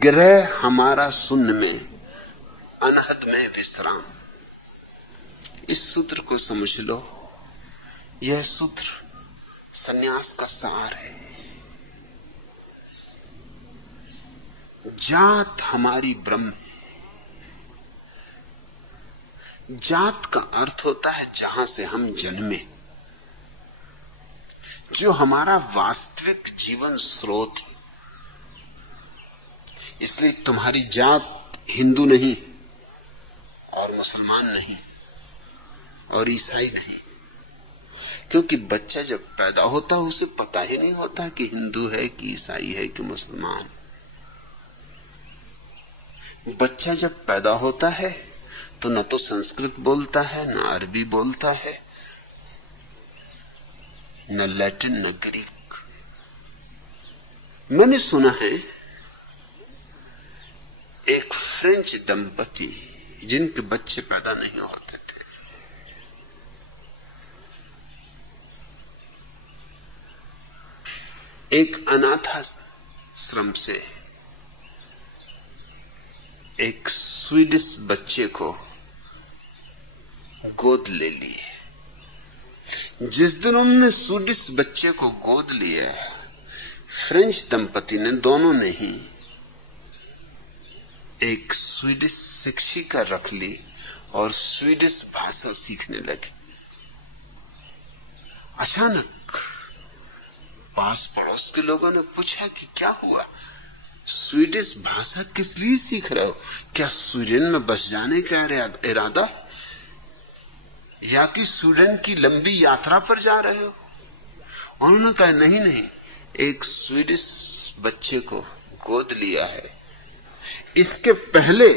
ग्रह हमारा शून्य में, अनहद में विश्राम। इस सूत्र को समझ लो, यह सूत्र सन्यास का सार है। जात हमारी ब्रह्म है। जात का अर्थ होता है जहां से हम जन्मे, जो हमारा वास्तविक जीवन स्रोत है। इसलिए तुम्हारी जात हिंदू नहीं और मुसलमान नहीं और ईसाई नहीं, क्योंकि बच्चा जब पैदा होता है उसे पता ही नहीं होता कि हिंदू है कि ईसाई है कि मुसलमान। बच्चा जब पैदा होता है तो न तो संस्कृत बोलता है, न अरबी बोलता है, न लैटिन, न ग्रीक। मैंने सुना है एक फ्रेंच दंपति जिनके बच्चे पैदा नहीं होते थे, एक अनाथाश्रम से एक स्वीडिश बच्चे को गोद ले लिए। जिस दिन उन्होंने स्वीडिश बच्चे को गोद लिया, फ्रेंच दंपति ने, दोनों ने ही एक स्वीडिश शिक्षिका रख ली और स्वीडिश भाषा सीखने लगे। अचानक पास पड़ोस के लोगों ने पूछा कि क्या हुआ, स्वीडिश भाषा किस लिए सीख रहे हो? क्या स्वीडन में बस जाने का इरादा है या कि स्वीडन की लंबी यात्रा पर जा रहे हो? उन्होंने कहा नहीं नहीं, एक स्वीडिश बच्चे को गोद लिया है, इसके पहले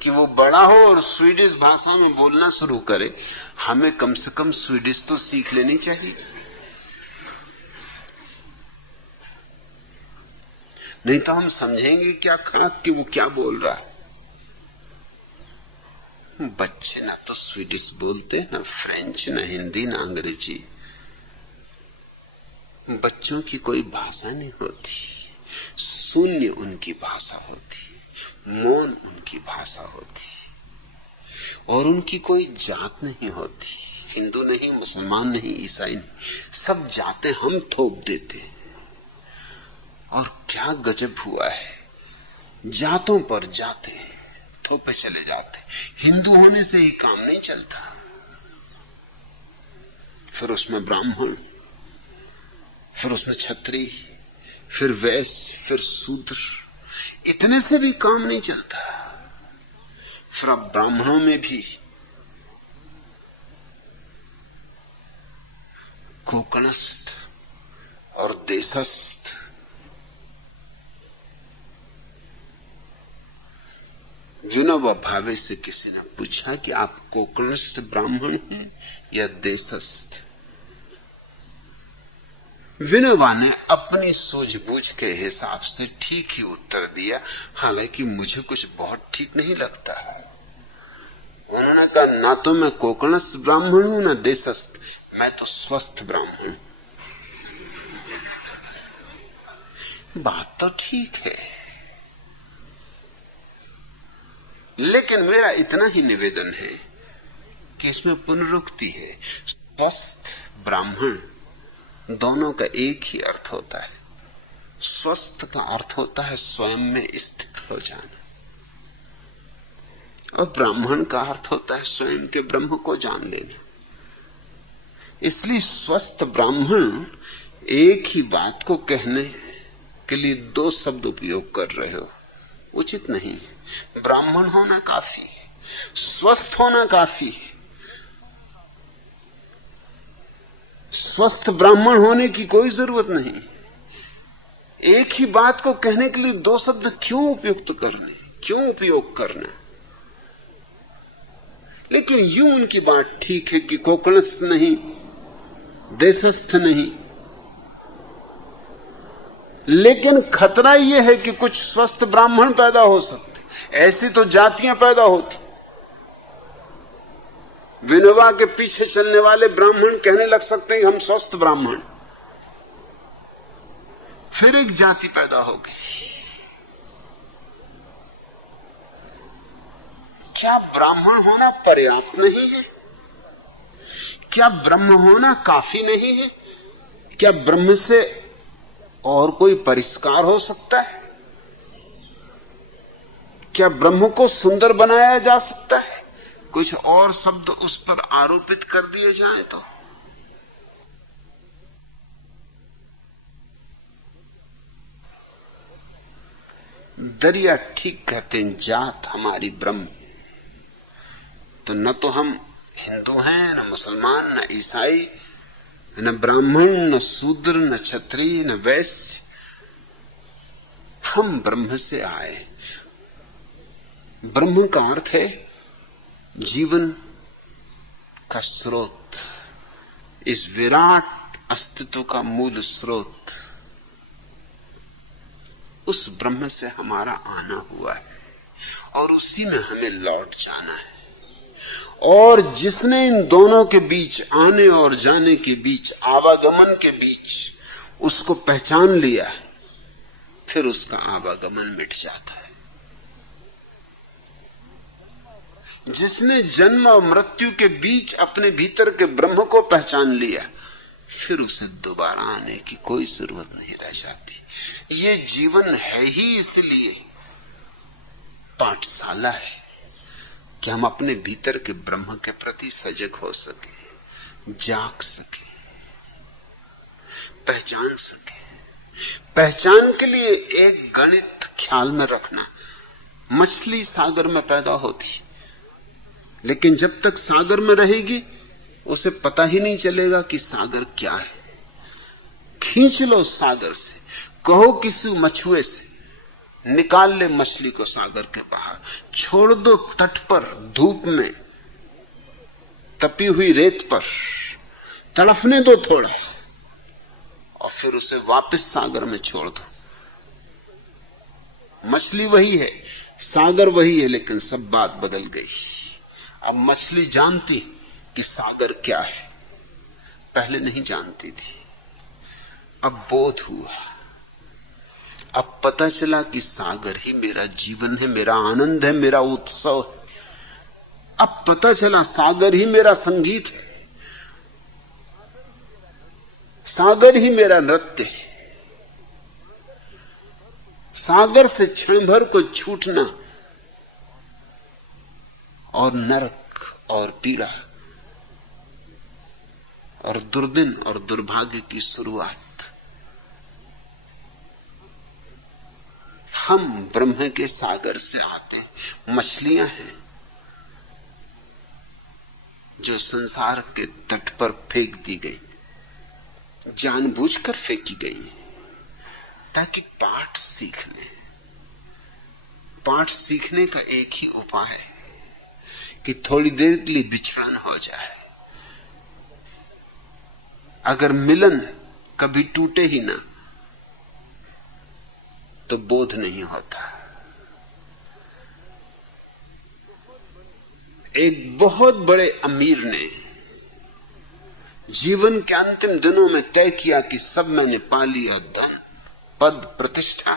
कि वो बड़ा हो और स्वीडिश भाषा में बोलना शुरू करे, हमें कम से कम स्वीडिश तो सीख लेनी चाहिए। नहीं तो हम समझेंगे क्या खाक कि वो क्या बोल रहा है। बच्चे ना तो स्वीडिश बोलते, ना फ्रेंच, ना हिंदी, ना अंग्रेजी। बच्चों की कोई भाषा नहीं होती, शून्य उनकी भाषा होती, मौन उनकी भाषा होती, और उनकी कोई जात नहीं होती। हिंदू नहीं, मुसलमान नहीं, ईसाई नहीं, सब जाते हम थोप देते। और क्या गजब हुआ है, जातों पर जाते थोपे चले जाते। हिंदू होने से ही काम नहीं चलता, फिर उसमें ब्राह्मण, फिर उसमें क्षत्रिय, फिर वैश्य, फिर शूद्र, इतने से भी काम नहीं चलता। फिर अब ब्राह्मणों में भी कोकणस्थ और देशस्थ, विनोबा भावे से किसी ने पूछा कि आप कोकणस्थ ब्राह्मण हैं या देशस्थ? विनोबा ने अपनी सूझबूझ के हिसाब से ठीक ही उत्तर दिया, हालांकि मुझे कुछ बहुत ठीक नहीं लगता। उन्होंने कहा ना तो मैं कोकणस्थ ब्राह्मण हूं ना देशस्थ, मैं तो स्वस्थ ब्राह्मण। बात तो ठीक है, लेकिन मेरा इतना ही निवेदन है कि इसमें पुनरुक्ति है। स्वस्थ ब्राह्मण दोनों का एक ही अर्थ होता है। स्वस्थ का अर्थ होता है स्वयं में स्थित हो जाना, और ब्राह्मण का अर्थ होता है स्वयं के ब्रह्म को जान लेना। इसलिए स्वस्थ ब्राह्मण एक ही बात को कहने के लिए दो शब्द उपयोग कर रहे हो, उचित नहीं। ब्राह्मण होना काफी है, स्वस्थ होना काफी है। स्वस्थ ब्राह्मण होने की कोई जरूरत नहीं। एक ही बात को कहने के लिए दो शब्द क्यों उपयुक्त करने, क्यों उपयोग करना? लेकिन यूं उनकी बात ठीक है कि कोकणस्थ नहीं, देशस्थ नहीं। लेकिन खतरा यह है कि कुछ स्वस्थ ब्राह्मण पैदा हो सकते, ऐसी तो जातियां पैदा होती। विनोबा के पीछे चलने वाले ब्राह्मण कहने लग सकते हैं हम स्वस्थ ब्राह्मण, फिर एक जाति पैदा हो गई। क्या ब्राह्मण होना पर्याप्त नहीं है? क्या ब्रह्म होना काफी नहीं है? क्या ब्रह्म से और कोई परिष्कार हो सकता है? क्या ब्रह्म को सुंदर बनाया जा सकता है? कुछ और शब्द उस पर आरोपित कर दिए जाए तो? दरिया ठीक कहते हैं, जात हमारी ब्रह्म। तो न तो हम हिंदू हैं, न मुसलमान, न ईसाई, न ब्राह्मण, न शूद्र, न क्षत्रिय, न वैश्य। हम ब्रह्म से आए। ब्रह्म का अर्थ है जीवन का स्रोत, इस विराट अस्तित्व का मूल स्रोत। उस ब्रह्म से हमारा आना हुआ है और उसी में हमें लौट जाना है। और जिसने इन दोनों के बीच, आने और जाने के बीच, आवागमन के बीच उसको पहचान लिया, फिर उसका आवागमन मिट जाता है। जिसने जन्म और मृत्यु के बीच अपने भीतर के ब्रह्म को पहचान लिया, फिर उसे दोबारा आने की कोई जरूरत नहीं रह जाती। ये जीवन है ही इसलिए पाठशाला है कि हम अपने भीतर के ब्रह्म के प्रति सजग हो सके, जाग सके, पहचान सके। पहचान के लिए एक गणित ख्याल में रखना। मछली सागर में पैदा होती, लेकिन जब तक सागर में रहेगी उसे पता ही नहीं चलेगा कि सागर क्या है। खींच लो सागर से, कहो किसी मछुए से निकाल ले मछली को सागर के बाहर, छोड़ दो तट पर, धूप में, तपी हुई रेत पर, तड़फने दो थोड़ा, और फिर उसे वापस सागर में छोड़ दो। मछली वही है, सागर वही है, लेकिन सब बात बदल गई। अब मछली जानती कि सागर क्या है, पहले नहीं जानती थी। अब बोध हुआ, अब पता चला कि सागर ही मेरा जीवन है, मेरा आनंद है, मेरा उत्सव है। अब पता चला सागर ही मेरा संगीत है, सागर ही मेरा नृत्य है। सागर से क्षण भर को छूटना और नरक और पीड़ा और दुर्दिन और दुर्भाग्य की शुरुआत। हम ब्रह्म के सागर से आते हैं। मछलियां हैं जो संसार के तट पर फेंक दी गई, जानबूझकर फेंकी गई, ताकि पाठ सीख लें। पाठ सीखने का एक ही उपाय है कि थोड़ी देर के लिए बिछड़न हो जाए। अगर मिलन कभी टूटे ही ना तो बोध नहीं होता। एक बहुत बड़े अमीर ने जीवन के अंतिम दिनों में तय किया कि सब मैंने पा लिया, धन, पद, प्रतिष्ठा,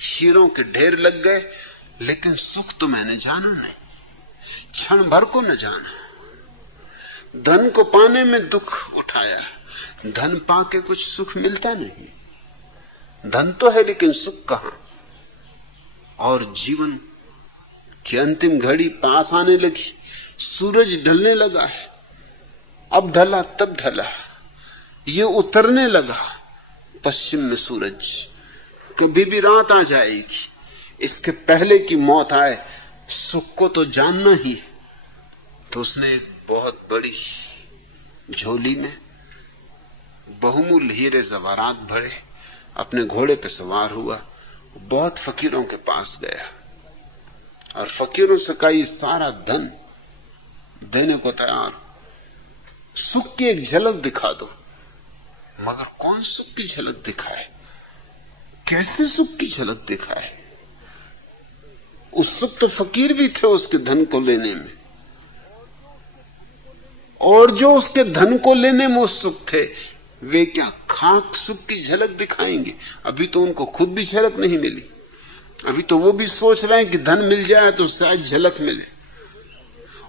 हीरों के ढेर लग गए, लेकिन सुख तो मैंने जाना नहीं, क्षण भर को न जाना। धन को पाने में दुख उठाया, धन पाके कुछ सुख मिलता नहीं। धन तो है लेकिन सुख कहां। और जीवन की अंतिम घड़ी पास आने लगी, सूरज ढलने लगा है। अब ढला तब ढला, ये उतरने लगा पश्चिम में सूरज, कभी भी रात आ जाएगी। इसके पहले की मौत आए, सुख को तो जानना ही है। तो उसने एक बहुत बड़ी झोली में बहुमूल्य हीरे जवारात भरे, अपने घोड़े पे सवार हुआ, बहुत फकीरों के पास गया और फकीरों से कहा ये सारा धन देने को तैयार, सुख की एक झलक दिखा दो। मगर कौन सुख की झलक दिखाए, कैसे सुख की झलक दिखाए? उत्सुक तो फकीर भी थे उसके धन को लेने में, और जो उसके धन को लेने में उत्सुक थे वे क्या खाक सुख की झलक दिखाएंगे? अभी तो उनको खुद भी झलक नहीं मिली। अभी तो वो भी सोच रहे हैं कि धन मिल जाए तो शायद झलक मिले,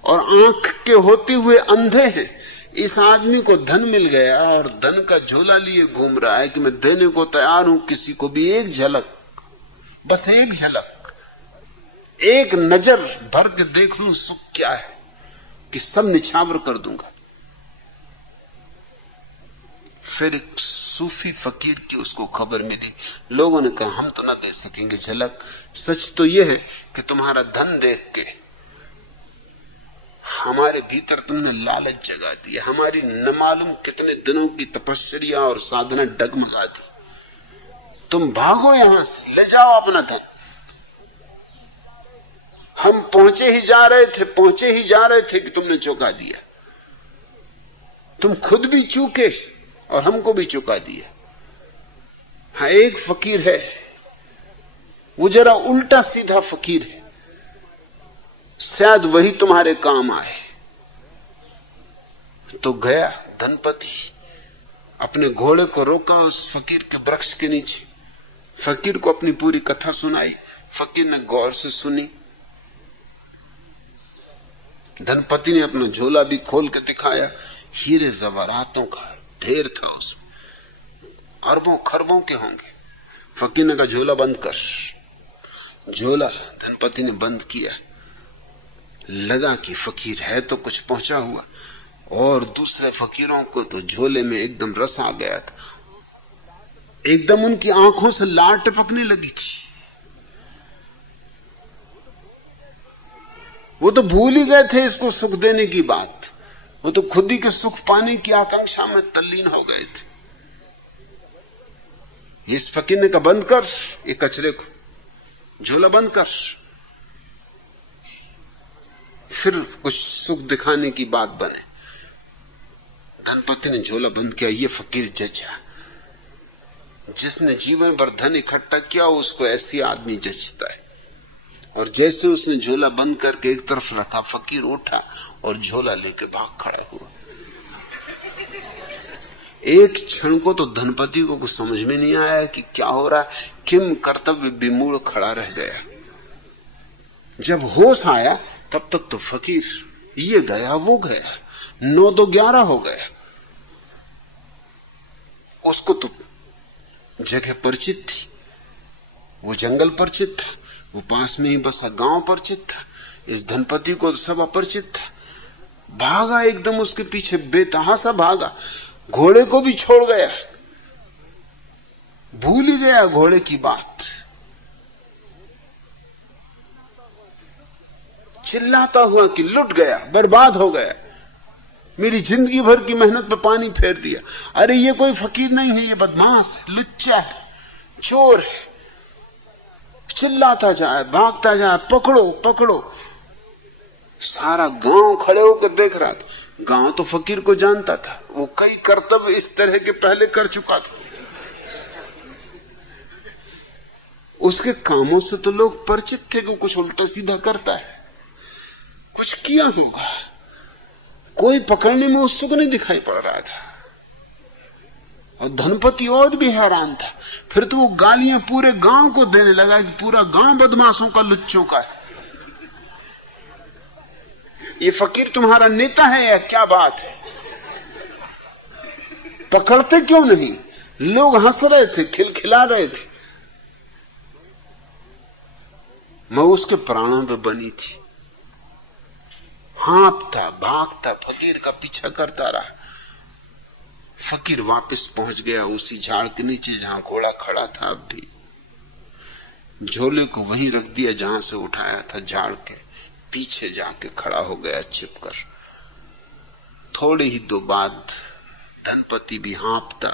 और आंख के होते हुए अंधे हैं। इस आदमी को धन मिल गया और धन का झोला लिए घूम रहा है कि मैं देने को तैयार हूं किसी को भी एक झलक, बस एक झलक, एक नजर भर के देख लूं सुख क्या है, कि सब निछावर कर दूंगा। फिर एक सूफी फकीर की उसको खबर मिली। लोगों ने कहा हम तो ना दे सकेंगे झलक, सच तो यह है कि तुम्हारा धन देख के हमारे भीतर तुमने लालच जगा दी, हमारी न मालूम कितने दिनों की तपस्या और साधना डगमगा दी। तुम भागो यहां से, ले जाओ अपना धन। हम पहुंचे ही जा रहे थे कि तुमने चुका दिया। तुम खुद भी चूके और हमको भी चुका दिया। हाँ, एक फकीर है वो जरा उल्टा सीधा फकीर है, शायद वही तुम्हारे काम आए। तो गया धनपति, अपने घोड़े को रोका उस फकीर के वृक्ष के नीचे, फकीर को अपनी पूरी कथा सुनाई। फकीर ने गौर से सुनी। धनपति ने अपना झोला भी खोल के दिखाया, हीरे जवारातों का ढेर था उसमें, अरबों खरबों के होंगे। फकीर ने कहा झोला बंद कर। झोला धनपति ने बंद किया। लगा कि फकीर है तो कुछ पहुंचा हुआ, और दूसरे फकीरों को तो झोले में एकदम रस आ गया था। एकदम उनकी आंखों से लार टपकने लगी थी। वो तो भूल ही गए थे इसको सुख देने की बात, वो तो खुद ही के सुख पाने की आकांक्षा में तल्लीन हो गए थे। इस फकीर ने कहा बंद कर ये कचरे को, झोला बंद कर। फिर कुछ सुख दिखाने की बात बने। धनपति ने झोला बंद किया। ये फकीर जजा, जिसने जीवन भर धन इकट्ठा किया उसको ऐसी आदमी जचता है। और जैसे उसने झोला बंद करके एक तरफ रखा, फकीर उठा और झोला लेके भाग खड़ा हुआ। एक क्षण को तो धनपति को कुछ समझ में नहीं आया कि क्या हो रहा है, किम कर्तव्य विमूढ़ खड़ा रह गया। जब होश आया तब तक तो फकीर ये गया वो गया, 9 तो 11 हो गया। उसको तो जगह परिचित थी, वो जंगल परिचित था, वो पास में ही बसा गांव परिचित था। इस धनपति को सब अपरिचित था। भागा एकदम उसके पीछे, बेतहासा भागा, घोड़े को भी छोड़ गया, भूल ही गया घोड़े की बात। चिल्लाता हुआ कि लुट गया, बर्बाद हो गया, मेरी जिंदगी भर की मेहनत पे पानी फेर दिया। अरे ये कोई फकीर नहीं है, ये बदमाश है, लुच्चा है, चोर है। चिल्लाता जाए, भागता जाए, पकड़ो पकड़ो। सारा गांव खड़े होकर देख रहा था। गांव तो फकीर को जानता था, वो कई कर्तव्य इस तरह के पहले कर चुका था। उसके कामों से तो लोग परिचित थे कि कुछ उल्टा सीधा करता है, कुछ किया होगा। कोई पकड़ने में उत्सुक नहीं दिखाई पड़ रहा था। और धनपति और भी हैरान था। फिर तो वो गालियां पूरे गांव को देने लगा कि पूरा गांव बदमाशों का, लुच्चों का है। ये फकीर तुम्हारा नेता है या क्या बात है? पकड़ते क्यों नहीं? लोग हंस रहे थे, खिलखिला रहे थे। मैं उसके प्राणों पे बनी थी। हाँपता भागता फकीर का पीछा करता रहा। फकीर वापस पहुंच गया उसी झाड़ के नीचे जहां घोड़ा खड़ा था। अब भी झोले को वहीं रख दिया जहां से उठाया था, झाड़ के पीछे जाके खड़ा हो गया छिपकर। थोड़ी ही दो बाद धनपति भी हाँपता,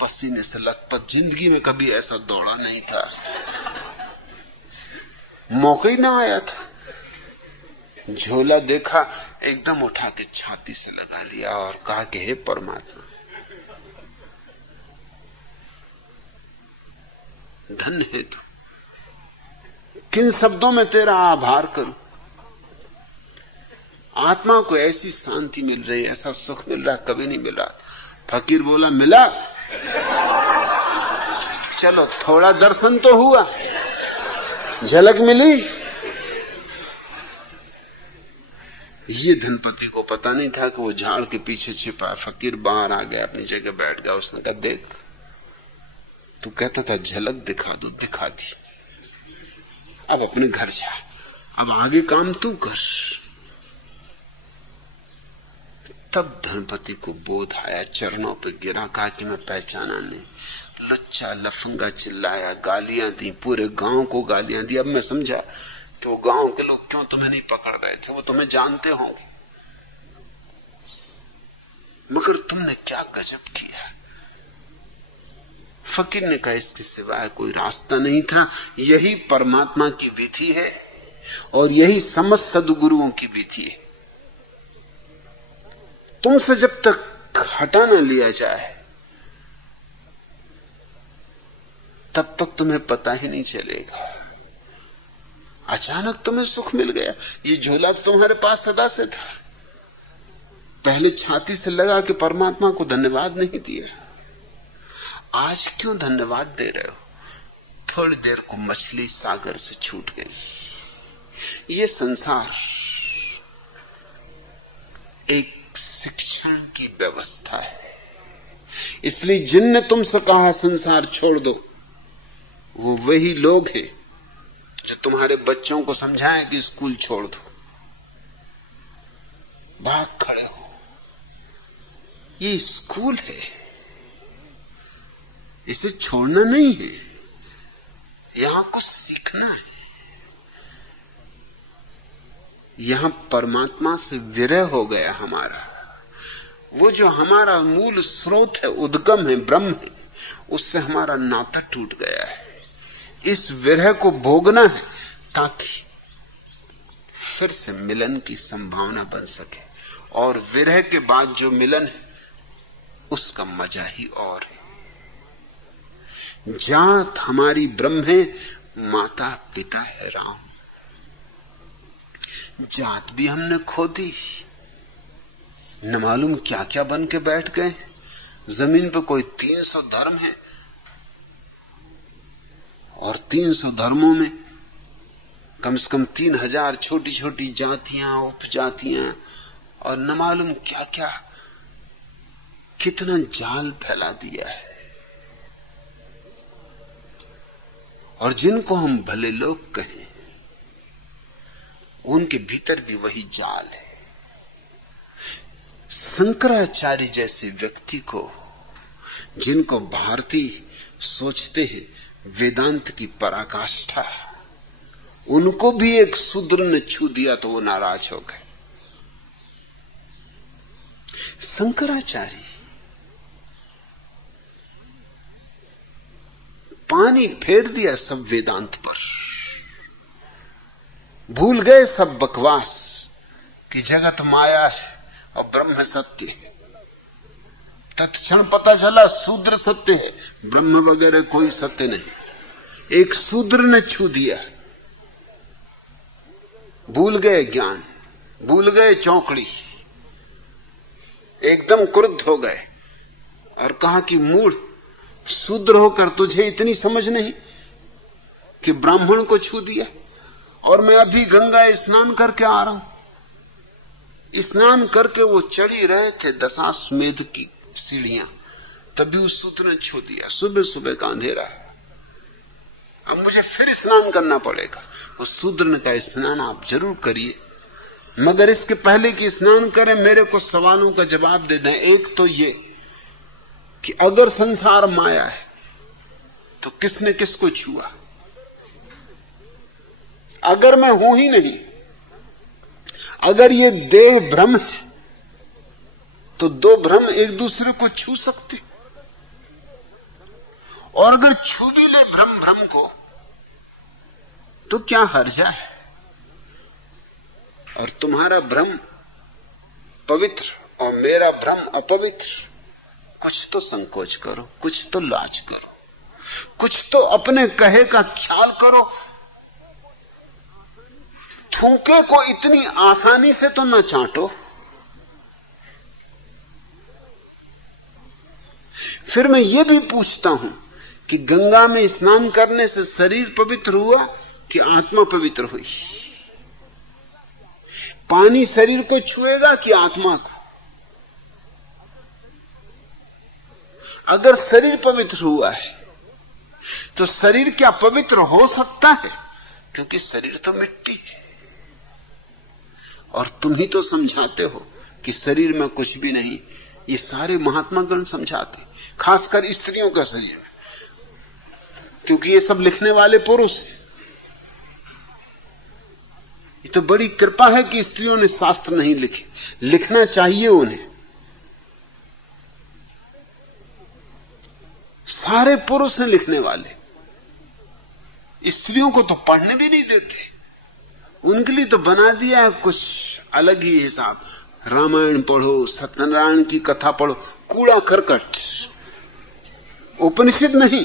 पसीने से लथपथ, जिंदगी में कभी ऐसा दौड़ा नहीं था, मौका ही ना आया था। झोला देखा, एकदम उठा के छाती से लगा लिया और कहा कि हे परमात्मा, धन्य है तू। किन शब्दों में तेरा आभार करूं? आत्मा को ऐसी शांति मिल रही, ऐसा सुख मिल रहा, कभी नहीं मिला। फकीर बोला मिला, चलो थोड़ा दर्शन तो हुआ, झलक मिली। ये धनपति को पता नहीं था कि वो झाड़ के पीछे छिपा। फकीर बाहर आ गया, अपनी जगह बैठ गया। उसने कहा देख, तू कहता था झलक दिखा दो, दिखा दी, अब अपने घर जा, अब आगे काम तू कर। तब धनपति को बोध आया, चरणों पे गिरा, कहा कि मैं पहचाना नहीं। लुच्चा लफंगा चिल्लाया, गालियां दी, पूरे गांव को गालियां दी। अब मैं समझा कि वो गांव के लोग क्यों तुम्हें नहीं पकड़ रहे थे, वो तुम्हें जानते होंगे, मगर तुमने क्या गजब किया। फकीर ने कहा इसके सिवाय कोई रास्ता नहीं था। यही परमात्मा की विधि है और यही समस्त सद्गुरुओं की विधि है। तुमसे जब तक हटा ना लिया जाए तब तक तुम्हें पता ही नहीं चलेगा। अचानक तुम्हें सुख मिल गया। ये झोला तो तुम्हारे पास सदा से था। पहले छाती से लगा कि परमात्मा को धन्यवाद नहीं दिया, आज क्यों धन्यवाद दे रहे हो? थोड़ी देर को मछली सागर से छूट गई। ये संसार एक शिक्षण की व्यवस्था है। इसलिए जिनने तुमसे कहा संसार छोड़ दो, वो वही लोग हैं जो तुम्हारे बच्चों को समझाएं कि स्कूल छोड़ दो। भाग खड़े हो। ये स्कूल है, इसे छोड़ना नहीं है, यहां कुछ सीखना है। यहां परमात्मा से विरह हो गया हमारा। वो जो हमारा मूल स्रोत है, उद्गम है, ब्रह्म है, उससे हमारा नाता टूट गया है। इस विरह को भोगना है ताकि फिर से मिलन की संभावना बन सके। और विरह के बाद जो मिलन है उसका मजा ही और है। जात हमारी ब्रह्म है, माता पिता है राम। जात भी हमने खो दी, न मालूम क्या क्या बन के बैठ गए। जमीन पर कोई 300 धर्म है और 300 धर्मों में कम से कम 3000 छोटी छोटी जातियां, उपजातियां और न मालूम क्या क्या, कितना जाल फैला दिया है। और जिनको हम भले लोग कहें, उनके भीतर भी वही जाल है। शंकराचार्य जैसे व्यक्ति को, जिनको भारतीय सोचते हैं वेदांत की पराकाष्ठा, उनको भी एक शूद्र ने छू दिया तो वो नाराज हो गए। शंकराचार्य पानी फेर दिया सब वेदांत पर, भूल गए सब बकवास कि जगत माया है और ब्रह्म सत्य है। तत्क्षण पता चला शूद्र सत्य है, ब्रह्म वगैरह कोई सत्य नहीं। एक शूद्र ने छू दिया। भूल गए ज्ञान, भूल गए चौकड़ी, एकदम क्रुद्ध हो गए और कहा कि मूढ़, शूद्र होकर तुझे इतनी समझ नहीं कि ब्राह्मण को छू दिया। और मैं अभी गंगा स्नान करके आ रहा हूं। स्नान करके वो चढ़ी रहे थे दशाश्वमेध की सीढ़ियां, तभी उस शूद्र ने छू दिया। सुबह सुबह का अंधेरा है, अब मुझे फिर स्नान करना पड़ेगा। उस शूद्र ने कहा स्नान आप जरूर करिए, मगर इसके पहले कि स्नान करें मेरे को सवालों का जवाब दे दें। एक तो ये कि अगर संसार माया है तो किसने किसको छुआ? अगर मैं हूं ही नहीं, अगर ये देह भ्रम है तो दो भ्रम एक दूसरे को छू सकते, और अगर छू भी ले भ्रम भ्रम को तो क्या हर्जा है? और तुम्हारा भ्रम पवित्र और मेरा भ्रम अपवित्र, कुछ तो संकोच करो, कुछ तो लाज करो, कुछ तो अपने कहे का ख्याल करो। थूके को इतनी आसानी से तो न चाटो। फिर मैं ये भी पूछता हूं कि गंगा में स्नान करने से शरीर पवित्र हुआ कि आत्मा पवित्र हुई? पानी शरीर को छुएगा कि आत्मा को? अगर शरीर पवित्र हुआ है तो शरीर क्या पवित्र हो सकता है? क्योंकि शरीर तो मिट्टी है, और तुम ही तो समझाते हो कि शरीर में कुछ भी नहीं। ये सारे महात्मा गण समझाते, खासकर स्त्रियों का शरीर, क्योंकि ये सब लिखने वाले पुरुष हैं। ये तो बड़ी कृपा है कि स्त्रियों ने शास्त्र नहीं लिखे, लिखना चाहिए उन्हें। सारे पुरुष हैं लिखने वाले, स्त्रियों को तो पढ़ने भी नहीं देते। उनके लिए तो बना दिया है कुछ अलग ही हिसाब। रामायण पढ़ो, सत्यनारायण की कथा पढ़ो, कूड़ा करकट, उपनिषद नहीं।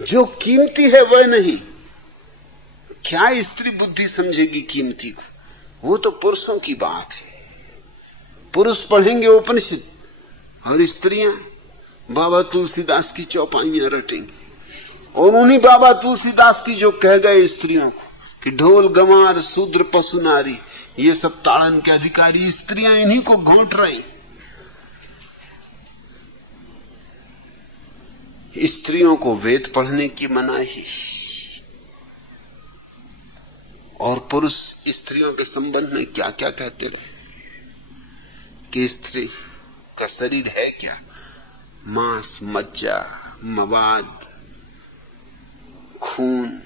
जो कीमती है वह नहीं। क्या स्त्री बुद्धि समझेगी कीमती को? वो तो पुरुषों की बात है। पुरुष पढ़ेंगे उपनिषद और स्त्रियां बाबा तुलसीदास की चौपाइयां रटेंगी। और उन्हीं बाबा तुलसीदास की जो कह गए स्त्रियों को कि ढोल गंवार शूद्र पशु नारी, ये सब ताड़न के अधिकारी स्त्रियां इन्हीं को घोंट रही। स्त्रियों को वेद पढ़ने की मनाही और पुरुष स्त्रियों के संबंध में क्या क्या कहते रहे कि स्त्री का शरीर है क्या? मांस, मज्जा, मवाद, खून,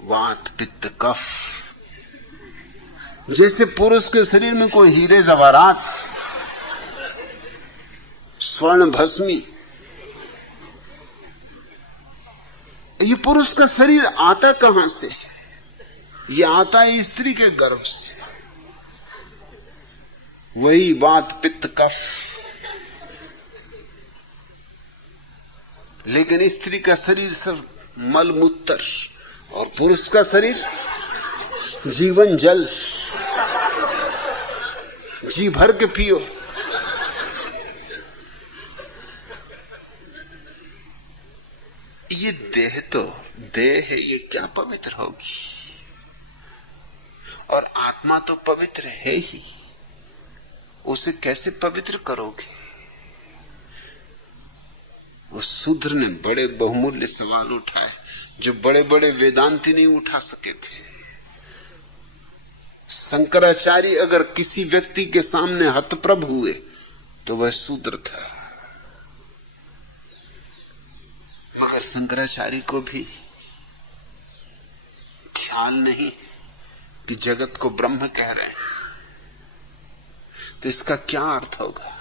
वात, पित्त, कफ। जैसे पुरुष के शरीर में कोई हीरे जवाहरात, स्वर्ण भस्मी। ये पुरुष का शरीर आता कहां से? ये आता है स्त्री के गर्भ से। वही वात, पित्त, कफ। लेकिन स्त्री का शरीर सब मल मूत्र और पुरुष का शरीर जीवन जल। जी भर के पियो। ये देह तो देह है, ये क्या पवित्र होगी? और आत्मा तो पवित्र है ही, उसे कैसे पवित्र करोगे? उस शूद्र ने बड़े बहुमूल्य सवाल उठाए जो बड़े बड़े वेदांती नहीं उठा सके थे। शंकराचार्य अगर किसी व्यक्ति के सामने हतप्रभ हुए तो वह शूद्र था। मगर शंकराचार्य को भी ख्याल नहीं कि जगत को ब्रह्म कह रहे हैं, तो इसका क्या अर्थ होगा?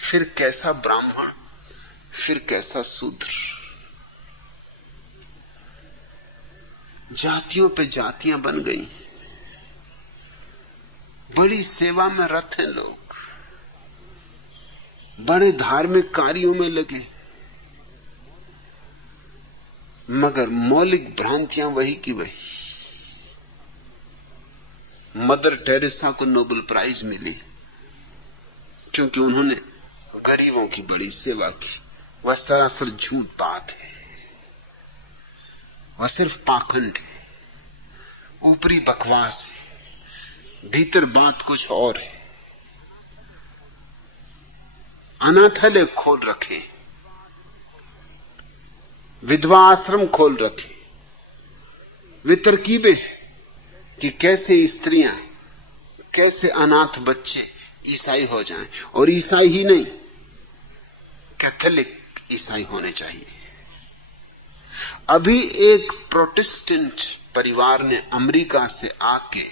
फिर कैसा ब्राह्मण, फिर कैसा शूद्र? जातियों पे जातियां बन गई। बड़ी सेवा में रत हैं लोग, बड़े धार्मिक कार्यों में लगे, मगर मौलिक भ्रांतियां वही की वही। मदर टेरेसा को नोबेल प्राइज मिली क्योंकि उन्होंने गरीबों की बड़ी सेवा की। वह सरासर झूठ बात है, वह सिर्फ पाखंड है, ऊपरी बकवास है, भीतर बात कुछ और है। अनाथालय खोल रखे, विधवा आश्रम खोल रखे, वे तरकीबें कि कैसे स्त्रियां, कैसे अनाथ बच्चे ईसाई हो जाएं। और ईसाई ही नहीं, कैथोलिक ईसाई होने चाहिए। अभी एक प्रोटेस्टेंट परिवार ने अमेरिका से आके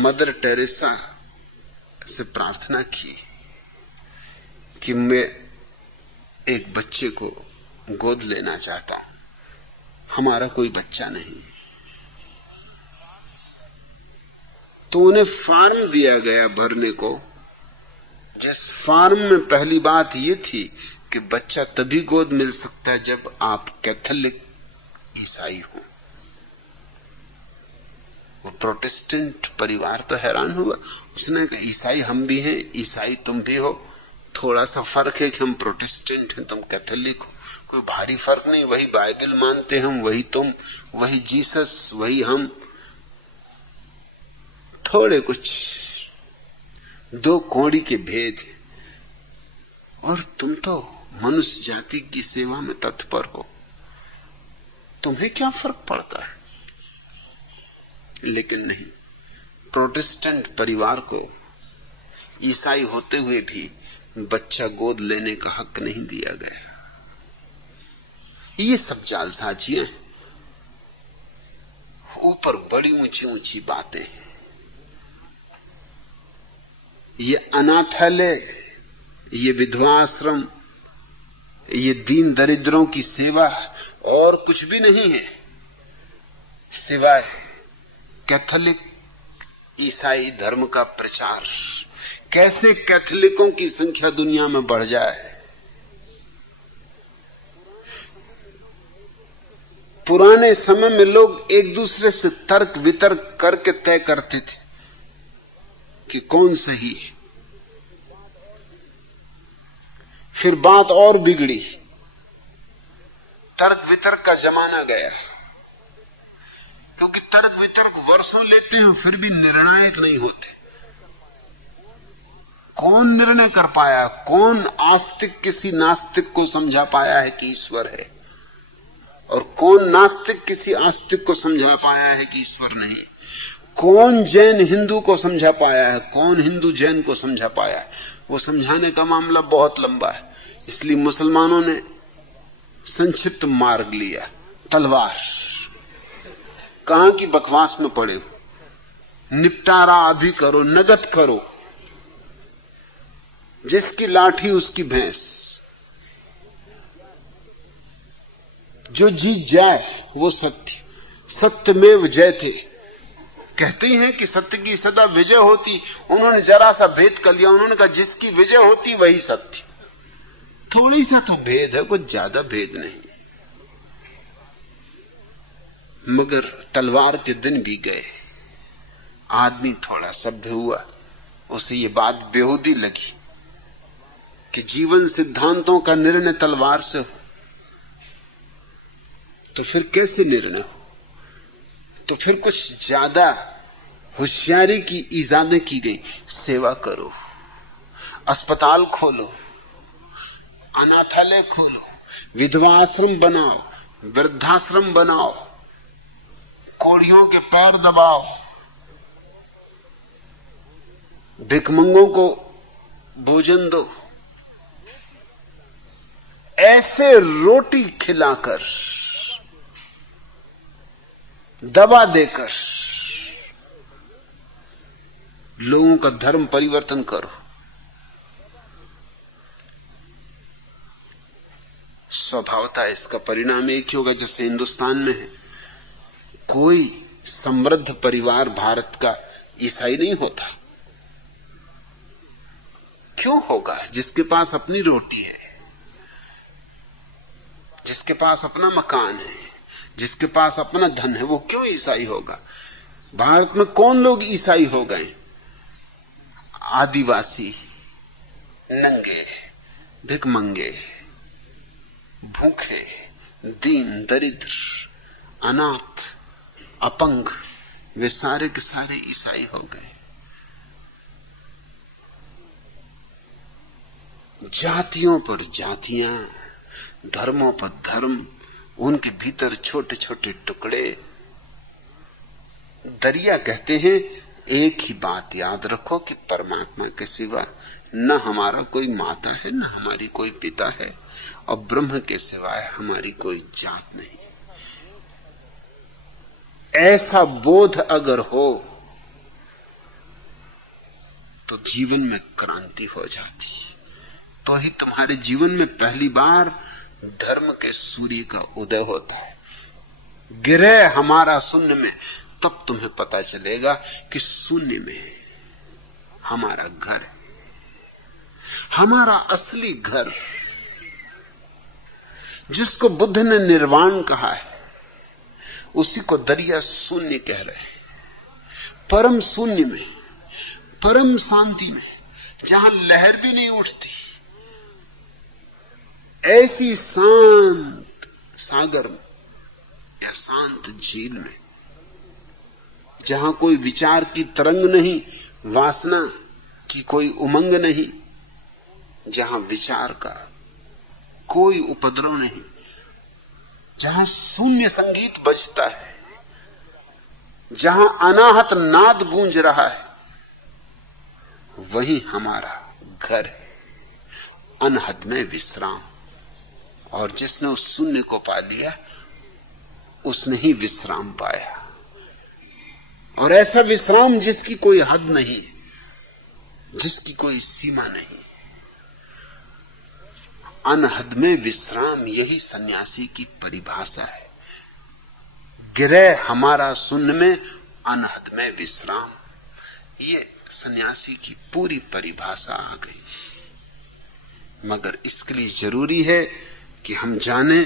मदर टेरेसा से प्रार्थना की कि मैं एक बच्चे को गोद लेना चाहता हूं, हमारा कोई बच्चा नहीं। तो उन्हें फॉर्म दिया गया भरने को, जिस फॉर्म में पहली बात यह थी कि बच्चा तभी गोद मिल सकता है जब आप कैथोलिक ईसाई हो। वो प्रोटेस्टेंट परिवार तो हैरान हुआ। उसने कहा ईसाई हम भी हैं, ईसाई तुम भी हो, थोड़ा सा फर्क है कि हम प्रोटेस्टेंट हैं, तुम कैथोलिक हो। कोई भारी फर्क नहीं, वही बाइबल मानते हम, वही तुम, वही जीसस, वही हम। थोड़े कुछ दो कौड़ी के भेद। और तुम तो मनुष्य जाति की सेवा में तत्पर हो, तुम्हें क्या फर्क पड़ता है? लेकिन नहीं, प्रोटेस्टेंट परिवार को ईसाई होते हुए भी बच्चा गोद लेने का हक नहीं दिया गया। ये सब जालसाजियां, ऊपर बड़ी ऊंची ऊंची बातें। ये अनाथालय, ये विधवा आश्रम, ये दीन दरिद्रों की सेवा और कुछ भी नहीं है सिवाय कैथोलिक ईसाई धर्म का प्रचार। कैसे कैथोलिकों की संख्या दुनिया में बढ़ जाए, पुराने समय में लोग एक दूसरे से तर्क वितर्क करके तय करते थे कि कौन सही है। फिर बात और बिगड़ी, तर्क वितर्क का जमाना गया, क्योंकि तर्क वितर्क वर्षों लेते हैं फिर भी निर्णायक नहीं होते। कौन निर्णय कर पाया, कौन आस्तिक किसी नास्तिक को समझा पाया है कि ईश्वर है, और कौन नास्तिक किसी आस्तिक को समझा पाया है कि ईश्वर नहीं। कौन जैन हिंदू को समझा पाया है, कौन हिंदू जैन को समझा पाया है, वो समझाने का मामला बहुत लंबा है। इसलिए मुसलमानों ने संक्षिप्त मार्ग लिया, तलवार। कहां की बकवास में पड़े हो, निपटारा अभी करो, नगद करो, जिसकी लाठी उसकी भैंस, जो जीत जाए वो सत्य, सत्यमेव जयते। कहते ही हैं कि सत्य की सदा विजय होती। उन्होंने जरा सा भेद कर लिया, उन्होंने कहा जिसकी विजय होती वही सत्य। थोड़ी सा तो भेद है, कुछ ज्यादा भेद नहीं। मगर तलवार के दिन भी गए, आदमी थोड़ा सभ्य हुआ, उसे ये बात बेहूदी लगी कि जीवन सिद्धांतों का निर्णय तलवार से हो, तो फिर कैसे निर्णय हो? तो फिर कुछ ज्यादा होशियारी की इजादें की गई। सेवा करो, अस्पताल खोलो, अनाथालय खोलो, विधवा आश्रम बनाओ, वृद्धाश्रम बनाओ, कोढ़ियों के पैर दबाओ, भिखमंगों को भोजन दो। ऐसे रोटी खिलाकर, दवा देकर लोगों का धर्म परिवर्तन करो। स्वभावतः इसका परिणाम एक ही होगा, जैसे हिंदुस्तान में है, कोई समृद्ध परिवार भारत का ईसाई नहीं होता। क्यों होगा? जिसके पास अपनी रोटी है, जिसके पास अपना मकान है, जिसके पास अपना धन है, वो क्यों ईसाई होगा? भारत में कौन लोग ईसाई हो गए? आदिवासी, नंगे, भिखमंगे, भूखे, दीन दरिद्र, अनाथ, अपंग, वे सारे के सारे ईसाई हो गए। जातियों पर जातियां, धर्मों पर धर्म, उनके भीतर छोटे छोटे टुकड़े। दरिया कहते हैं एक ही बात याद रखो कि परमात्मा के सिवा न हमारा कोई माता है, न हमारी कोई पिता है, और ब्रह्म के सिवाय हमारी कोई जात नहीं। ऐसा बोध अगर हो तो जीवन में क्रांति हो जाती है। तो ही तुम्हारे जीवन में पहली बार धर्म के सूर्य का उदय होता है। गिरे हमारा शून्य में, तब तुम्हें पता चलेगा कि शून्य में हमारा घर है, हमारा असली घर, जिसको बुद्ध ने निर्वाण कहा है, उसी को दरिया शून्य कह रहे हैं। परम शून्य में, परम शांति में, जहां लहर भी नहीं उठती, ऐसी शांत सागर में या शांत झील में, जहां कोई विचार की तरंग नहीं, वासना की कोई उमंग नहीं, जहां विचार का कोई उपद्रव नहीं, जहां शून्य संगीत बजता है, जहां अनाहत नाद गूंज रहा है, वही हमारा घर है, अनहद में विश्राम। और जिसने उस शून्य को पा लिया, उसने ही विश्राम पाया। और ऐसा विश्राम जिसकी कोई हद नहीं, जिसकी कोई सीमा नहीं। अनहद में विश्राम, यही सन्यासी की परिभाषा है। गिरे हमारा शून्य में, अनहद में विश्राम, ये सन्यासी की पूरी परिभाषा आ गई। मगर इसके लिए जरूरी है कि हम जाने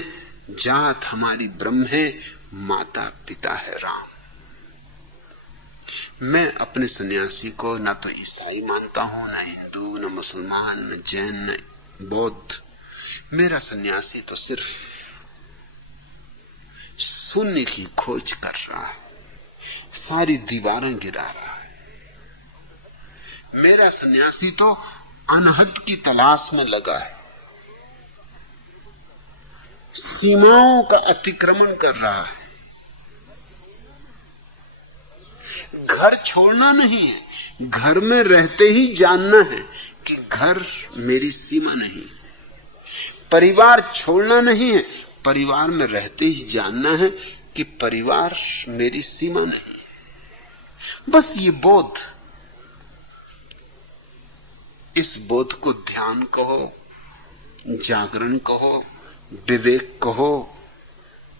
जात हमारी ब्रह्म है, माता पिता है राम। मैं अपने सन्यासी को ना तो ईसाई मानता हूं, ना हिंदू, न मुसलमान, न जैन, न बौद्ध। मेरा सन्यासी तो सिर्फ शून्य की खोज कर रहा है, सारी दीवारें गिरा रहा है। मेरा सन्यासी तो अनहद की तलाश में लगा है, सीमाओं का अतिक्रमण कर रहा है। घर छोड़ना नहीं है, घर में रहते ही जानना है कि घर मेरी सीमा नहीं। परिवार छोड़ना नहीं है, परिवार में रहते ही जानना है कि परिवार मेरी सीमा नहीं। बस ये बोध, इस बोध को ध्यान कहो, जागरण कहो, विवेक कहो,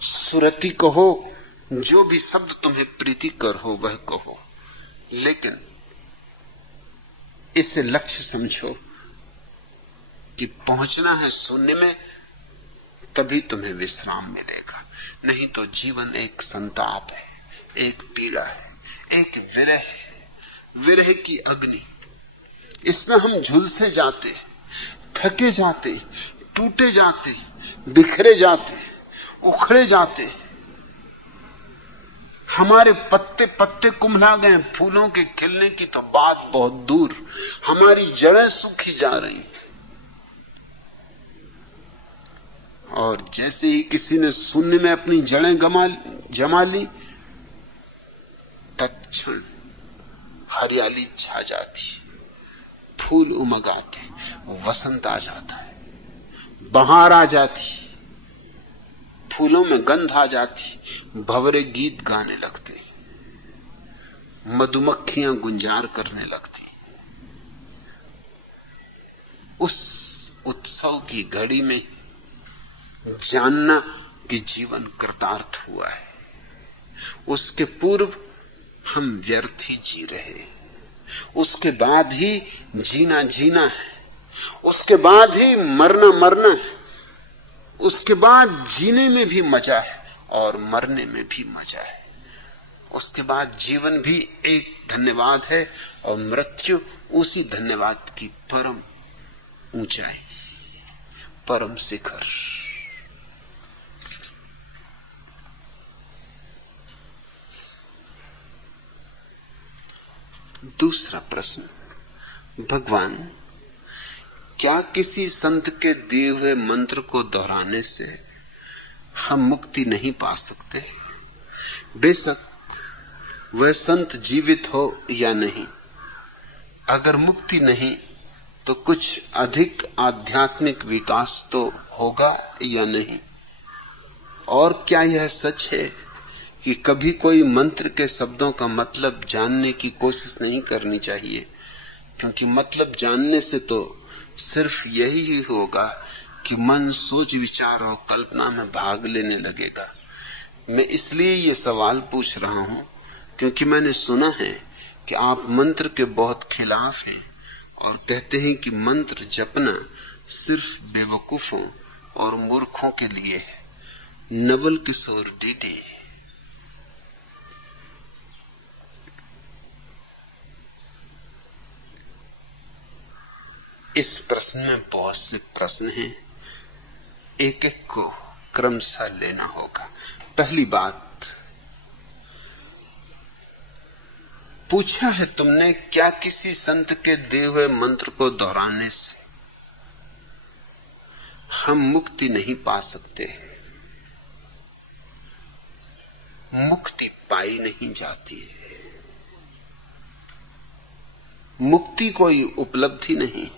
सुरति कहो, जो भी शब्द तुम्हें प्रीतिकर हो वह कहो, लेकिन इसे लक्ष्य समझो कि पहुंचना है शून्य में, तभी तुम्हें विश्राम मिलेगा। नहीं तो जीवन एक संताप है, एक पीड़ा है, एक विरह है, विरह की अग्नि। इसमें हम झुलसे जाते, थके जाते, टूटे जाते, बिखरे जाते, उखड़े जाते। हमारे पत्ते पत्ते कुम्हला गए, फूलों के खिलने की तो बात बहुत दूर, हमारी जड़ें सूखी जा रही। और जैसे ही किसी ने शून्य में अपनी जड़ें जमा ली, तत्क्षण हरियाली छा जाती, फूल उमग आते, वसंत आ जाता है, बहार आ जाती, फूलों में गंध आ जाती, भंवरे गीत गाने लगते, मधुमक्खियां गुंजार करने लगती। उस उत्सव की घड़ी में जानना कि जीवन कृतार्थ हुआ है। उसके पूर्व हम व्यर्थ ही जी रहे, उसके बाद ही जीना जीना है, उसके बाद ही मरना मरना है, उसके बाद जीने में भी मजा है और मरने में भी मजा है। उसके बाद जीवन भी एक धन्यवाद है और मृत्यु उसी धन्यवाद की परम ऊंचाई, परम शिखर। दूसरा प्रश्न, भगवान, क्या किसी संत के दिए हुए मंत्र को दोहराने से हम मुक्ति नहीं पा सकते? बेशक वह संत जीवित हो या नहीं, अगर मुक्ति नहीं तो कुछ अधिक आध्यात्मिक विकास तो होगा या नहीं? और क्या यह सच है कि कभी कोई मंत्र के शब्दों का मतलब जानने की कोशिश नहीं करनी चाहिए, क्योंकि मतलब जानने से तो सिर्फ यही होगा कि मन सोच विचार और कल्पना में भाग लेने लगेगा। मैं इसलिए ये सवाल पूछ रहा हूं क्योंकि मैंने सुना है कि आप मंत्र के बहुत खिलाफ हैं और कहते हैं कि मंत्र जपना सिर्फ बेवकूफों और मूर्खों के लिए है। नवल किशोर डीडी। इस प्रश्न में बहुत से प्रश्न हैं, एक एक को क्रमशः लेना होगा। पहली बात, पूछा है तुमने क्या किसी संत के दिए हुए मंत्र को दोहराने से हम मुक्ति नहीं पा सकते? मुक्ति पाई नहीं जाती, मुक्ति कोई उपलब्धि नहीं,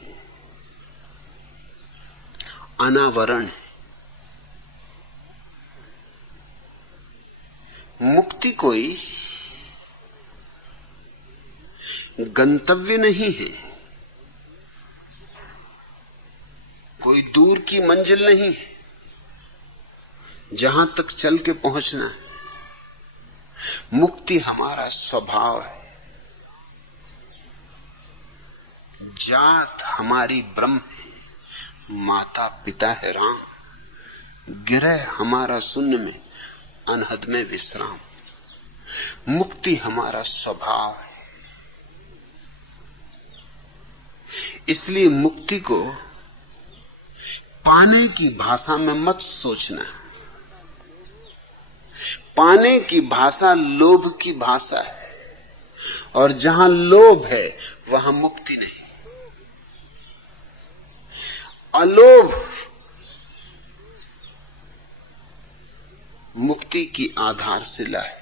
अनावरण है। मुक्ति कोई गंतव्य नहीं है, कोई दूर की मंजिल नहीं है जहां तक चल के पहुंचना है। मुक्ति हमारा स्वभाव है, जात हमारी ब्रह्म है, माता पिता है राम, गिरह हमारा शून्य में, अनहद में विश्राम। मुक्ति हमारा स्वभाव है। इसलिए मुक्ति को पाने की भाषा में मत सोचना। पाने की भाषा लोभ की भाषा है, और जहां लोभ है वहां मुक्ति नहीं। अलोभ मुक्ति की आधारशिला है।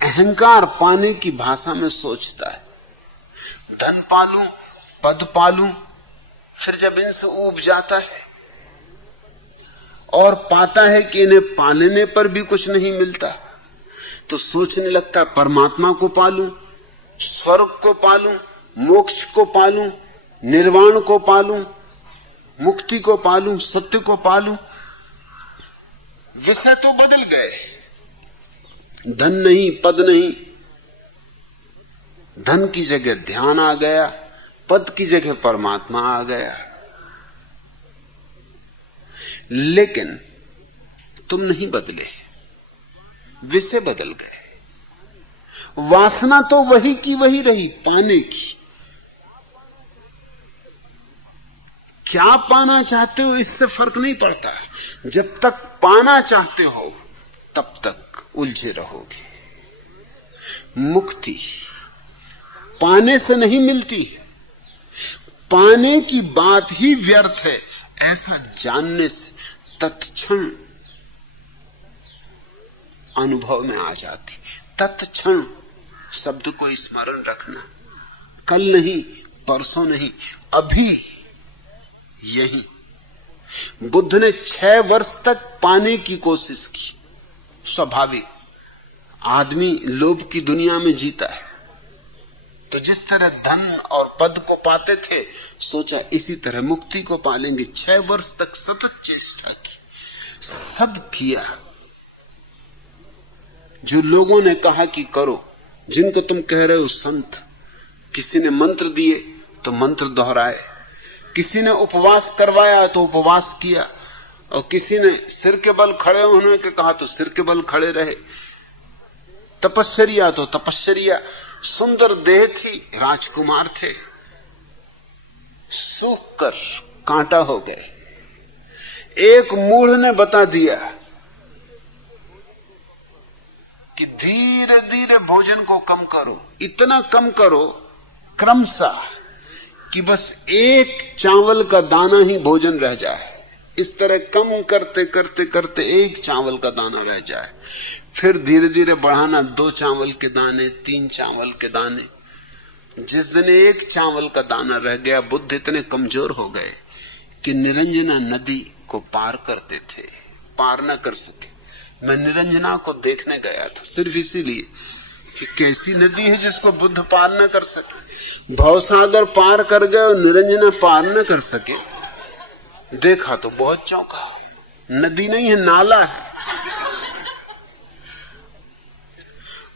अहंकार पाने की भाषा में सोचता है, धन पालूं, पद पालूं, फिर जब इनसे ऊब जाता है और पाता है कि इन्हें पालने पर भी कुछ नहीं मिलता, तो सोचने लगता है परमात्मा को पालूं, स्वर्ग को पालूं, मोक्ष को पालूं, निर्वाण को पालूं, मुक्ति को पालूं, सत्य को पालूं। विषय तो बदल गए, धन नहीं, पद नहीं। धन की जगह ध्यान आ गया, पद की जगह परमात्मा आ गया। लेकिन तुम नहीं बदले, विषय बदल गए। वासना तो वही की वही रही, पाने की। क्या पाना चाहते हो इससे फर्क नहीं पड़ता। जब तक पाना चाहते हो तब तक उलझे रहोगे। मुक्ति पाने से नहीं मिलती। पाने की बात ही व्यर्थ है, ऐसा जानने से तत्क्षण अनुभव में आ जाती। तत्क्षण शब्द को स्मरण रखना, कल नहीं, परसों नहीं, अभी यही। बुद्ध ने 6 वर्ष तक पाने की कोशिश की। स्वाभाविक, आदमी लोभ की दुनिया में जीता है, तो जिस तरह धन और पद को पाते थे, सोचा इसी तरह मुक्ति को पालेंगे। 6 वर्ष तक सतत चेष्टा की, सब किया जो लोगों ने कहा कि करो, जिनको तुम कह रहे हो संत। किसी ने मंत्र दिए तो मंत्र दोहराए, किसी ने उपवास करवाया तो उपवास किया, और किसी ने सिर के बल खड़े होने के कहा तो सिर के बल खड़े रहे। तपस्या तो तपस्या। सुंदर देह थी, राजकुमार थे, सूख कर कांटा हो गए। एक मूढ़ ने बता दिया कि धीरे धीरे भोजन को कम करो, इतना कम करो क्रमशः कि बस एक चावल का दाना ही भोजन रह जाए। इस तरह कम करते करते करते एक चावल का दाना रह जाए, फिर धीरे धीरे बढ़ाना 2 चावल के दाने, 3 चावल के दाने। जिस दिन एक चावल का दाना रह गया, बुद्ध इतने कमजोर हो गए कि निरंजना नदी को पार करते थे, पार न कर सके। मैं निरंजना को देखने गया था सिर्फ इसीलिए कि कैसी नदी है जिसको बुद्ध पार न कर सके। भवसागर पार कर गए और निरंजना पार न कर सके। देखा तो बहुत चौंका, नदी नहीं है, नाला है।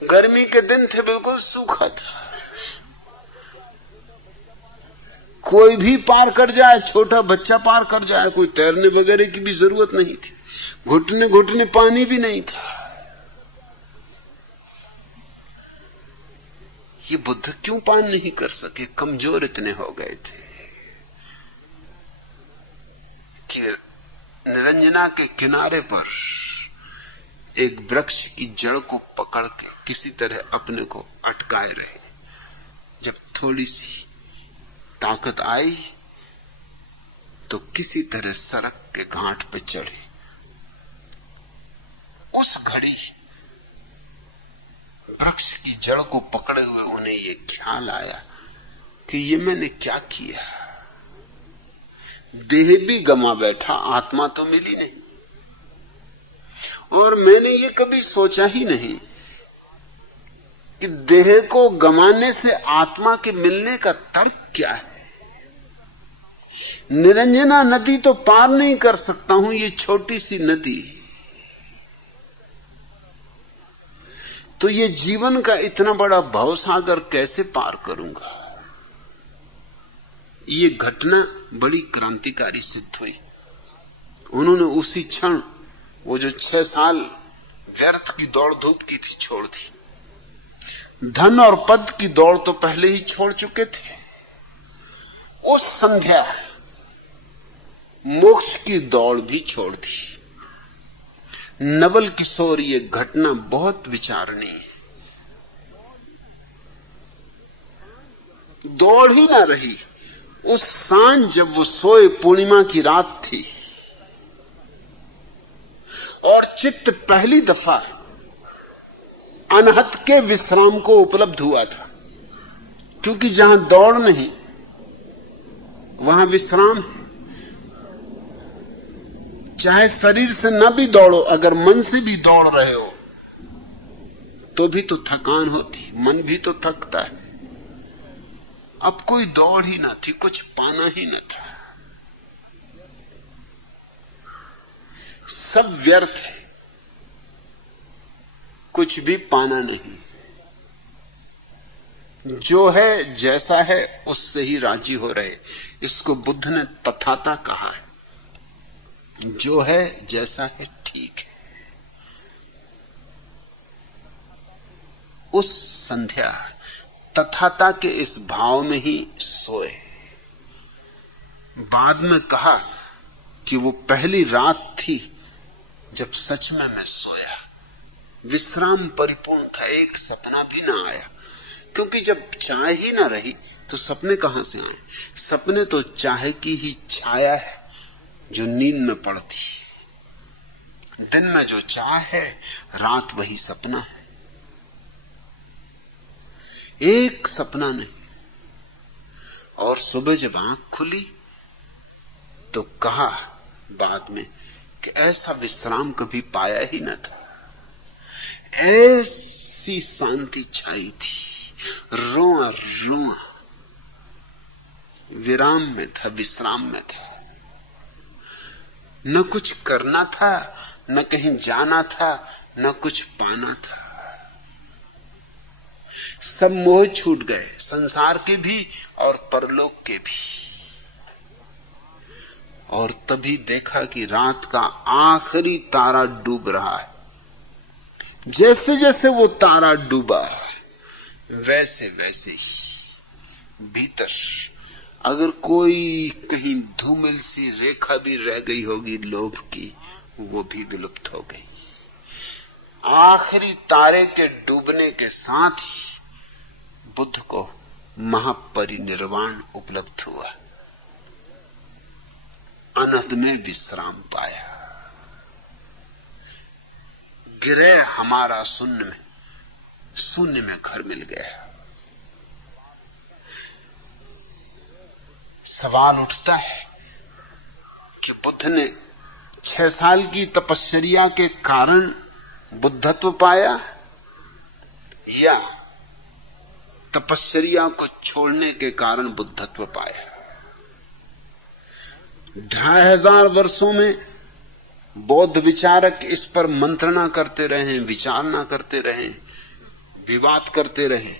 गर्मी के दिन थे, बिल्कुल सूखा था। कोई भी पार कर जाए, छोटा बच्चा पार कर जाए, कोई तैरने वगैरह की भी जरूरत नहीं थी। घुटने घुटने पानी भी नहीं था। ये बुद्ध क्यों पार नहीं कर सके? कमजोर इतने हो गए थे कि निरंजना के किनारे पर एक वृक्ष की जड़ को पकड़ के किसी तरह अपने को अटकाए रहे। जब थोड़ी सी ताकत आई तो किसी तरह सड़क के घाट पे चढ़े। उस घड़ी वृक्ष की जड़ को पकड़े हुए उन्हें ये ख्याल आया कि ये मैंने क्या किया। देह भी गमा बैठा, आत्मा तो मिली नहीं। और मैंने ये कभी सोचा ही नहीं कि देह को गमाने से आत्मा के मिलने का तर्क क्या है। निरंजना नदी तो पार नहीं कर सकता हूं, ये छोटी सी नदी, तो ये जीवन का इतना बड़ा भवसागर कैसे पार करूंगा। ये घटना बड़ी क्रांतिकारी सिद्ध हुई। उन्होंने उसी क्षण वो जो 6 साल व्यर्थ की दौड़ धूप की थी छोड़ दी। धन और पद की दौड़ तो पहले ही छोड़ चुके थे। उस संध्या मोक्ष की दौड़ भी छोड़ दी। नवल किशोर ये घटना बहुत विचारणीय है। दौड़ ही ना रही। उस सांझ जब वो सोए, पूर्णिमा की रात थी और चित्त पहली दफा अनहत के विश्राम को उपलब्ध हुआ था, क्योंकि जहां दौड़ नहीं वहां विश्राम है। चाहे शरीर से न भी दौड़ो, अगर मन से भी दौड़ रहे हो तो भी तो थकान होती, मन भी तो थकता है। अब कोई दौड़ ही ना थी, कुछ पाना ही न था, सब व्यर्थ है, कुछ भी पाना नहीं। जो है जैसा है उससे ही राजी हो रहे। इसको बुद्ध ने तथाता कहा है। जो है जैसा है ठीक है। उस संध्या तथाता के इस भाव में ही सोए। बाद में कहा कि वो पहली रात थी जब सच में मैं सोया। विश्राम परिपूर्ण था, एक सपना भी ना आया, क्योंकि जब चाह ही ना रही तो सपने कहां से आए। सपने तो चाह की ही छाया है जो नींद में पड़ती। दिन में जो चाह है, रात वही सपना है। एक सपना नहीं। और सुबह जब आंख खुली तो कहा बाद में कि ऐसा विश्राम कभी पाया ही न था। ऐसी शांति छाई थी, रोआ रोआ विराम में था, विश्राम में था। न कुछ करना था, न कहीं जाना था, न कुछ पाना था। सब मोह छूट गए, संसार के भी और परलोक के भी। और तभी देखा कि रात का आखिरी तारा डूब रहा है। जैसे जैसे वो तारा डूबा, वैसे वैसे ही भीतर अगर कोई कहीं धूमिल सी रेखा भी रह गई होगी लोभ की, वो भी विलुप्त हो गई। आखिरी तारे के डूबने के साथ ही बुद्ध को महापरिनिर्वाण उपलब्ध हुआ। अनंत में विश्राम पाया। गिरे हमारा शून्य में, शून्य में घर मिल गया। सवाल उठता है कि बुद्ध ने 6 साल की तपश्चर्या के कारण बुद्धत्व पाया या तपश्चर्या को छोड़ने के कारण बुद्धत्व पाया। 2500 वर्षों में बौद्ध विचारक इस पर मंत्रणा करते रहे, विचारना करते रहे, विवाद करते रहे।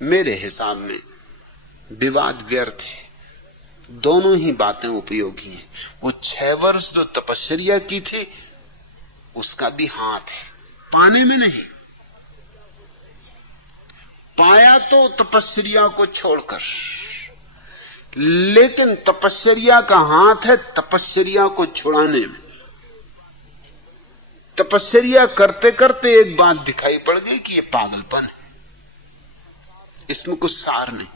मेरे हिसाब में विवाद व्यर्थ है, दोनों ही बातें उपयोगी हैं। वो 6 वर्ष जो तपश्चर्या की थी उसका भी हाथ है, पाने में नहीं। पाया तो तपश्चर्या को छोड़कर, लेकिन तपश्चर्या का हाथ है तपश्चर्या को छुड़ाने में। तपश्चर्या करते करते एक बात दिखाई पड़ गई कि ये पागलपन है, इसमें कुछ सार नहीं।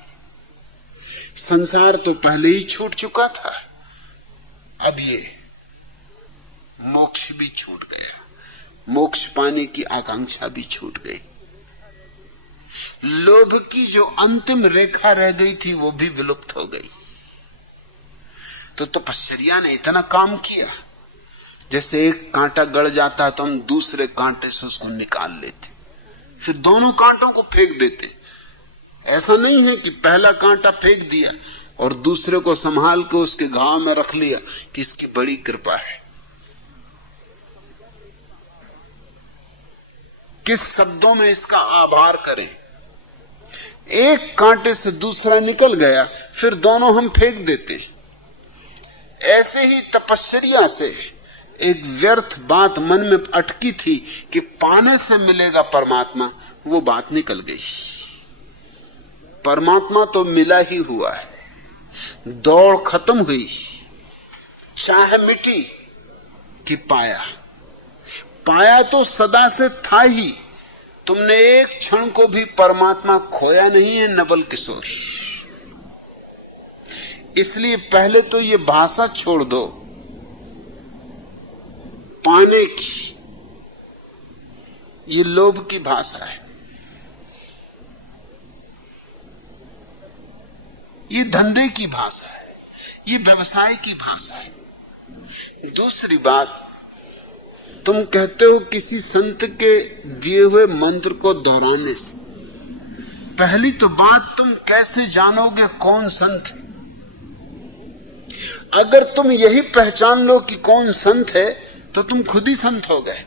संसार तो पहले ही छूट चुका था, अब ये मोक्ष भी छूट गया, मोक्ष पाने की आकांक्षा भी छूट गई। लोभ की जो अंतिम रेखा रह गई थी वो भी विलुप्त हो गई। तो तपश्चर्या ने इतना काम किया, जैसे एक कांटा गड़ जाता है तो हम दूसरे कांटे से उसको निकाल लेते, फिर दोनों कांटों को फेंक देते। ऐसा नहीं है कि पहला कांटा फेंक दिया और दूसरे को संभाल के उसके घाव में रख लिया कि इसकी बड़ी कृपा है। किस शब्दों में इसका आभार करें। एक कांटे से दूसरा निकल गया, फिर दोनों हम फेंक देते। ऐसे ही तपस्या से एक व्यर्थ बात मन में अटकी थी कि पाने से मिलेगा परमात्मा, वो बात निकल गई। परमात्मा तो मिला ही हुआ है, दौड़ खत्म हुई, चाह मिटी कि पाया। पाया तो सदा से था ही, तुमने एक क्षण को भी परमात्मा खोया नहीं है नवल किशोर। इसलिए पहले तो ये भाषा छोड़ दो पाने की, ये लोभ की भाषा है, ये धंधे की भाषा है, ये व्यवसाय की भाषा है। दूसरी बात, तुम कहते हो किसी संत के दिए हुए मंत्र को दोहराने से। पहली तो बात, तुम कैसे जानोगे कौन संत है? अगर तुम यही पहचान लो कि कौन संत है तो तुम खुद ही संत हो गए।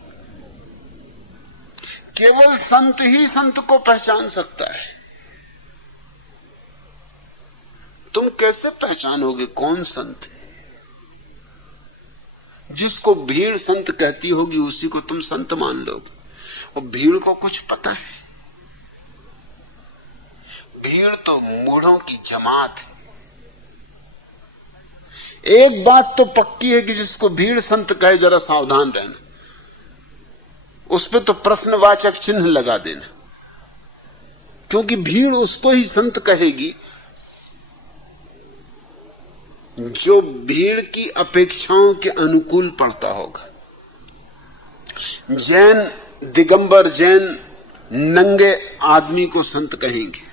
केवल संत ही संत को पहचान सकता है। तुम कैसे पहचानोगे कौन संत है? जिसको भीड़ संत कहती होगी उसी को तुम संत मान लोगे। और भीड़ को कुछ पता है? भीड़ तो मूढ़ों की जमात है। एक बात तो पक्की है कि जिसको भीड़ संत कहे जरा सावधान रहना, उस पे तो प्रश्नवाचक चिन्ह लगा देना, क्योंकि भीड़ उसको ही संत कहेगी जो भीड़ की अपेक्षाओं के अनुकूल पड़ता होगा। जैन दिगंबर जैन नंगे आदमी को संत कहेंगे,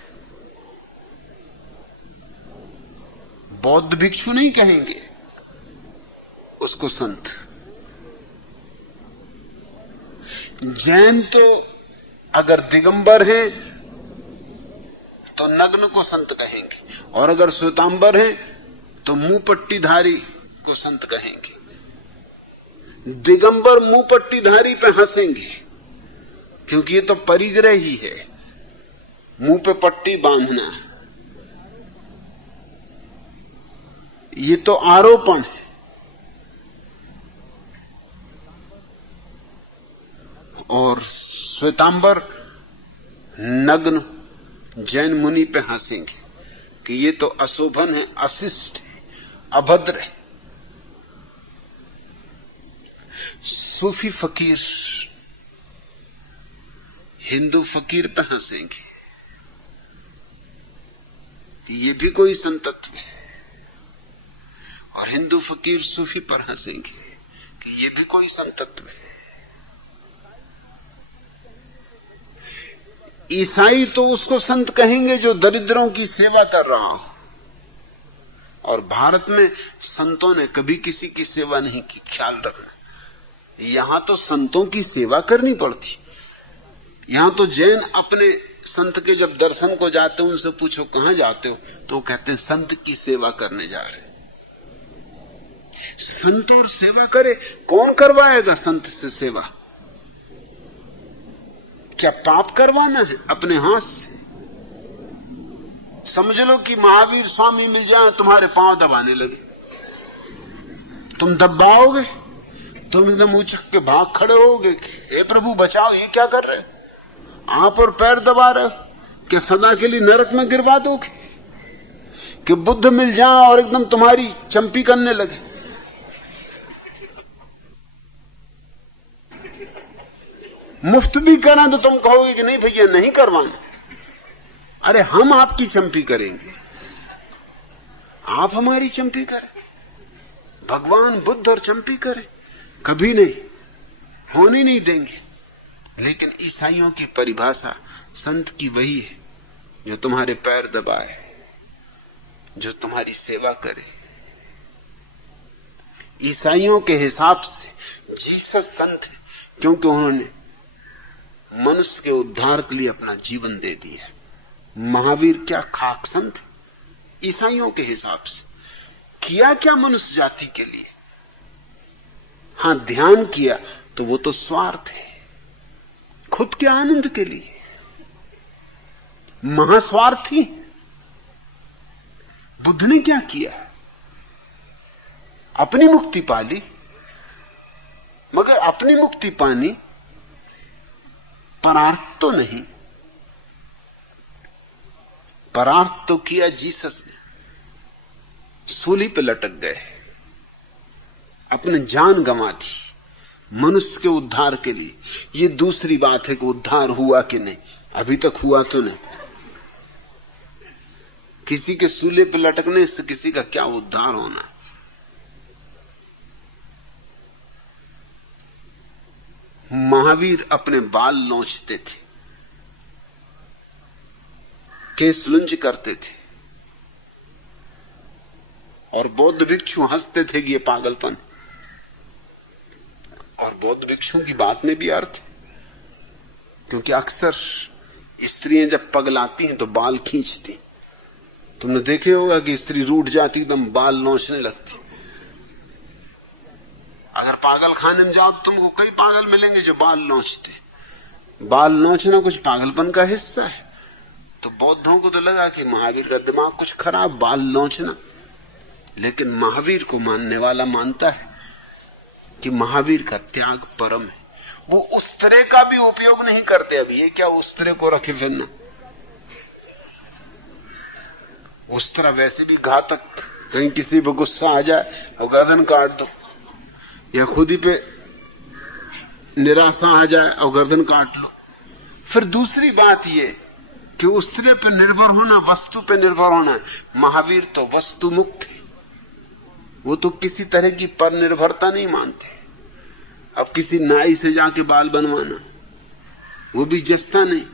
बौद्ध भिक्षु नहीं कहेंगे उसको संत। जैन तो अगर दिगंबर हैं तो नग्न को संत कहेंगे, और अगर श्वेतांबर हैं तो मुंह पट्टीधारी को संत कहेंगे। दिगंबर मुंह पट्टीधारी पे हंसेंगे क्योंकि ये तो परिग्रह ही है, मुंह पे पट्टी बांधना, ये तो आरोपण है। और श्वेतांबर नग्न जैन मुनि पे हंसेंगे कि ये तो अशोभन है, अशिष्ट है, अभद्र है। सूफी फकीर हिंदू फकीर पे हंसेंगे कि ये भी कोई संतत्व है, और हिंदू फकीर सूफी पर हंसेंगे कि ये भी कोई संतत्व है। ईसाई तो उसको संत कहेंगे जो दरिद्रों की सेवा कर रहा हो, और भारत में संतों ने कभी किसी की सेवा नहीं की, ख्याल रखना। यहां तो संतों की सेवा करनी पड़ती। यहां तो जैन अपने संत के जब दर्शन को जाते हो, उनसे पूछो कहां जाते हो, तो कहते हैं संत की सेवा करने जा रहे। संत और सेवा करे, कौन करवाएगा संत से सेवा? क्या पाप करवाना है अपने हाथ से? समझ लो कि महावीर स्वामी मिल जाए, तुम्हारे पांव दबाने लगे, तुम दबाओगे? तुम एकदम उछक के भाग खड़े होगे कि हे प्रभु बचाओ, ये क्या कर रहे? आप और पैर दबा रहे हो, क्या सदा के लिए नरक में गिरवा दोगे? कि बुद्ध मिल जाए और एकदम तुम्हारी चंपी करने लगे? मुफ्त भी करें तो तुम कहोगे कि नहीं भैया नहीं करवाना। अरे हम आपकी चंपी करेंगे, आप हमारी चंपी करें। भगवान बुद्ध और चंपी करें? कभी नहीं, होने नहीं देंगे। लेकिन ईसाइयों की परिभाषा संत की वही है जो तुम्हारे पैर दबाए, जो तुम्हारी सेवा करे। ईसाइयों के हिसाब से जीसस संत है क्योंकि उन्होंने मनुष्य के उद्धार के लिए अपना जीवन दे दिया। महावीर क्या खाक संत? ईसाइयों के हिसाब से किया क्या मनुष्य जाति के लिए? हां, ध्यान किया तो वो तो स्वार्थ है, खुद के आनंद के लिए, महास्वार्थी। बुद्ध ने क्या किया? अपनी मुक्ति पा ली, मगर अपनी मुक्ति पानी परार्थ तो नहीं। परार्थ तो किया जीसस ने, सूली पे लटक गए, अपने जान गंवा दी मनुष्य के उद्धार के लिए। ये दूसरी बात है कि उद्धार हुआ कि नहीं, अभी तक हुआ तो नहीं। किसी के सूले पे लटकने से किसी का क्या उद्धार होना। महावीर अपने बाल नोचते थे, केस लुंज करते थे, और बौद्ध भिक्षु हंसते थे कि ये पागलपन। और बौद्ध भिक्षुओं की बात में भी अर्थ है, क्योंकि अक्सर स्त्रियां जब पगलाती हैं तो बाल खींचती। तुमने देखे होगा कि स्त्री रूठ जाती एकदम बाल नोचने लगती। अगर पागल खाने में जाओ तो तुमको कई पागल मिलेंगे जो बाल नोचते। बाल नोचना कुछ पागलपन का हिस्सा है। तो बौद्धों को तो लगा कि महावीर का दिमाग कुछ खराब, बाल नोचना। लेकिन महावीर को मानने वाला मानता है कि महावीर का त्याग परम है। वो उस तरह का भी उपयोग नहीं करते। अभी ये क्या उस तरह को रखे फिरना, उस तरह वैसे भी घातक। कहीं किसी पे गुस्सा आ जाए और गर्दन काट दो, या खुद ही पे निराशा आ जाए और गर्दन काट लो। फिर दूसरी बात ये कि उस तरह पे निर्भर होना, वस्तु पे निर्भर होना। महावीर तो वस्तु मुक्त है, वो तो किसी तरह की पर निर्भरता नहीं मानते। अब किसी नाई से जाके बाल बनवाना, वो भी जस्ता नहीं।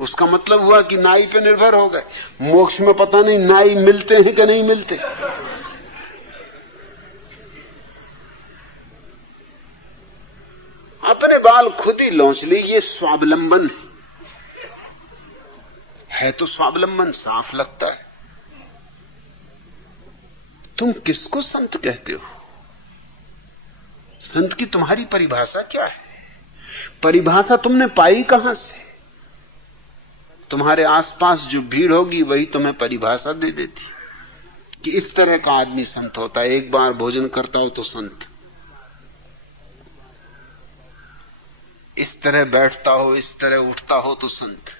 उसका मतलब हुआ कि नाई पे निर्भर हो गए। मोक्ष में पता नहीं नाई मिलते हैं कि नहीं मिलते। अपने बाल खुद ही लौंच ली, ये स्वावलंबन है तो स्वावलंबन साफ लगता है। तुम किसको संत कहते हो? संत की तुम्हारी परिभाषा क्या है? परिभाषा तुमने पाई कहां से? तुम्हारे आसपास जो भीड़ होगी वही तुम्हें परिभाषा दे देती कि इस तरह का आदमी संत होता है। एक बार भोजन करता हो तो संत, इस तरह बैठता हो, इस तरह उठता हो तो संत।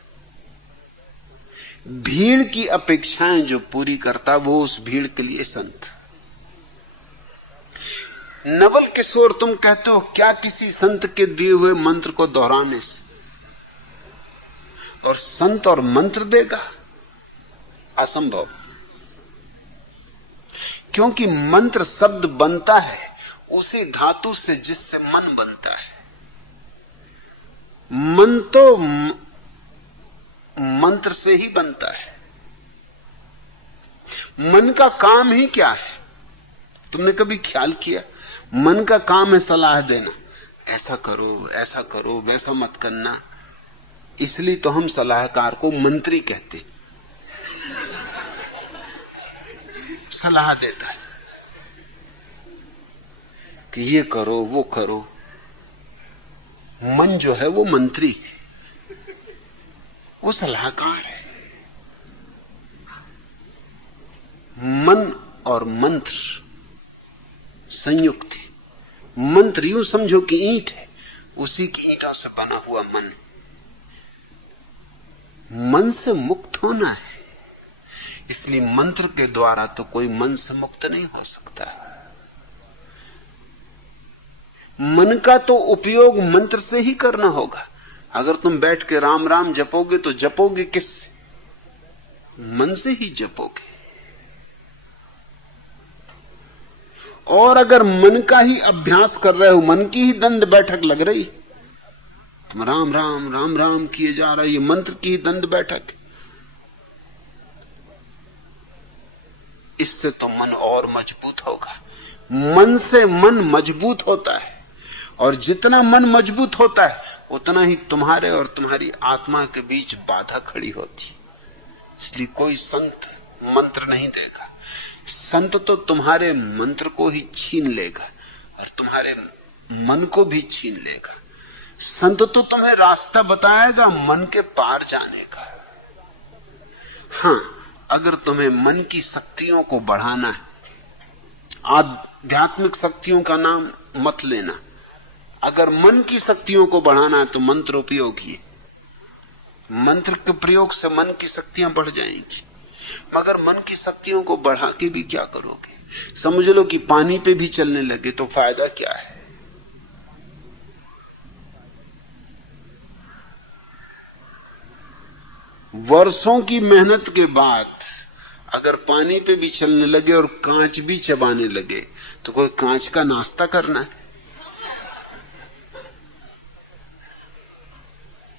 भीड़ की अपेक्षाएं जो पूरी करता वो उस भीड़ के लिए संत। नवल किशोर, तुम कहते हो क्या किसी संत के दिए हुए मंत्र को दोहराने से और संत और मंत्र देगा? असंभव। क्योंकि मंत्र शब्द बनता है उसी धातु से जिससे मन बनता है। मन तो मंत्र से ही बनता है। मन का काम ही क्या है? तुमने कभी ख्याल किया? मन का काम है सलाह देना, ऐसा करो, वैसा मत करना। इसलिए तो हम सलाहकार को मंत्री कहते। सलाह देता है कि ये करो, वो करो। मन जो है वो मंत्री है, वो सलाहकार है। मन और मंत्र संयुक्त है। मंत्र यूं समझो कि ईंट है, उसी की ईंटों से बना हुआ मन। मन से मुक्त होना है, इसलिए मंत्र के द्वारा तो कोई मन से मुक्त नहीं हो सकता। मन का तो उपयोग मंत्र से ही करना होगा। अगर तुम बैठ के राम राम जपोगे तो जपोगे किससे? मन से ही जपोगे। और अगर मन का ही अभ्यास कर रहे हो, मन की ही दंड बैठक लग रही, तुम राम राम राम राम किए जा रहा है, ये मंत्र की ही दंड बैठक। इससे तो मन और मजबूत होगा। मन से मन मजबूत होता है, और जितना मन मजबूत होता है उतना ही तुम्हारे और तुम्हारी आत्मा के बीच बाधा खड़ी होती। इसलिए कोई संत मंत्र नहीं देगा। संत तो तुम्हारे मंत्र को ही छीन लेगा और तुम्हारे मन को भी छीन लेगा। संत तो तुम्हें रास्ता बताएगा मन के पार जाने का। हाँ, अगर तुम्हें मन की शक्तियों को बढ़ाना है आध्यात्मिक शक्तियों का नाम मत लेना। अगर मन की शक्तियों को बढ़ाना है तो मंत्र उपयोगी है। मंत्र के प्रयोग से मन की शक्तियां बढ़ जाएंगी, मगर मन की शक्तियों को बढ़ा के भी क्या करोगे? समझ लो कि पानी पे भी चलने लगे तो फायदा क्या है? वर्षों की मेहनत के बाद अगर पानी पे भी चलने लगे और कांच भी चबाने लगे तो कोई कांच का नाश्ता करना है?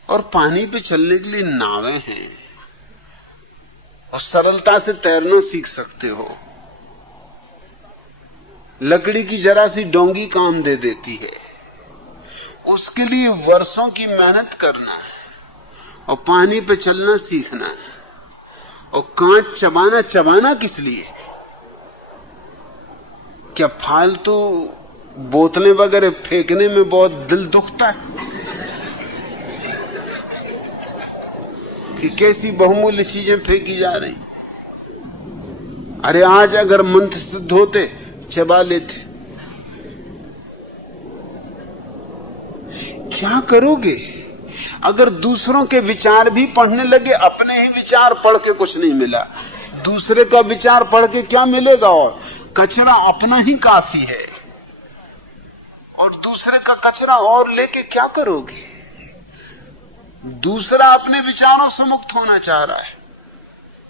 और पानी पे चलने के लिए नावें हैं और सरलता से तैरना सीख सकते हो। लकड़ी की जरा सी डोंगी काम दे देती है। उसके लिए वर्षों की मेहनत करना है और पानी पे चलना सीखना है। और कांच चबाना किस लिए? क्या फालतू बोतलें वगैरह फेंकने में बहुत दिल दुखता है कि कैसी बहुमूल्य चीजें फेंकी जा रही? अरे आज अगर मंत्र सिद्ध होते, चबा लेते। क्या करोगे? अगर दूसरों के विचार भी पढ़ने लगे, अपने ही विचार पढ़ के कुछ नहीं मिला, दूसरे का विचार पढ़ के क्या मिलेगा? और कचरा अपना ही काफी है, और दूसरे का कचरा और लेके क्या करोगे? दूसरा अपने विचारों से मुक्त होना चाह रहा है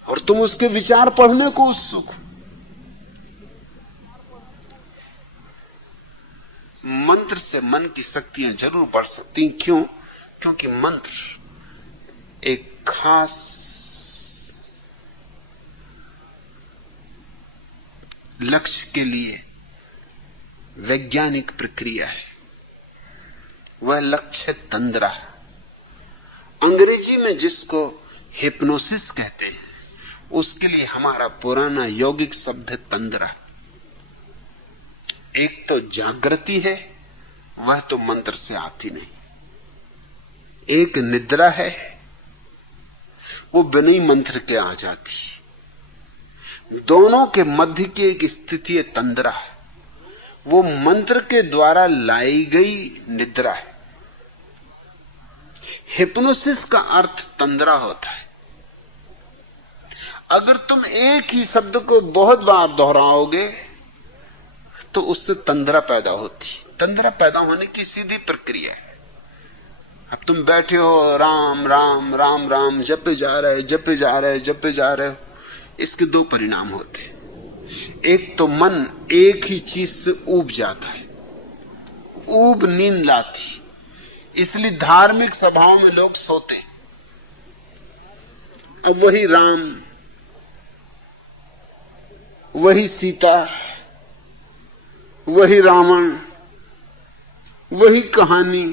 और तुम उसके विचार पढ़ने को उत्सुक। मंत्र से मन की शक्तियां जरूर बढ़ सकती। क्यों? क्योंकि मंत्र एक खास लक्ष्य के लिए वैज्ञानिक प्रक्रिया है। वह लक्ष्य तंद्रा। अंग्रेजी में जिसको हिप्नोसिस कहते हैं, उसके लिए हमारा पुराना यौगिक शब्द है तंद्रा। एक तो जागृति है, वह तो मंत्र से आती नहीं। एक निद्रा है, वो बिना ही मंत्र के आ जाती। दोनों के मध्य की एक स्थिति है तंद्रा। वो मंत्र के द्वारा लाई गई निद्रा है। हिप्नोसिस का अर्थ तंद्रा होता है। अगर तुम एक ही शब्द को बहुत बार दोहराओगे तो उससे तंद्रा पैदा होती। तंद्रा पैदा होने की सीधी प्रक्रिया है। अब तुम बैठे हो, राम राम राम राम जपे जा रहे हो, इसके दो परिणाम होते। एक तो मन एक ही चीज से ऊब जाता है, ऊब नींद लाती, इसलिए धार्मिक सभाओं में लोग सोते। अब वही राम, वही सीता, वही रावण, वही कहानी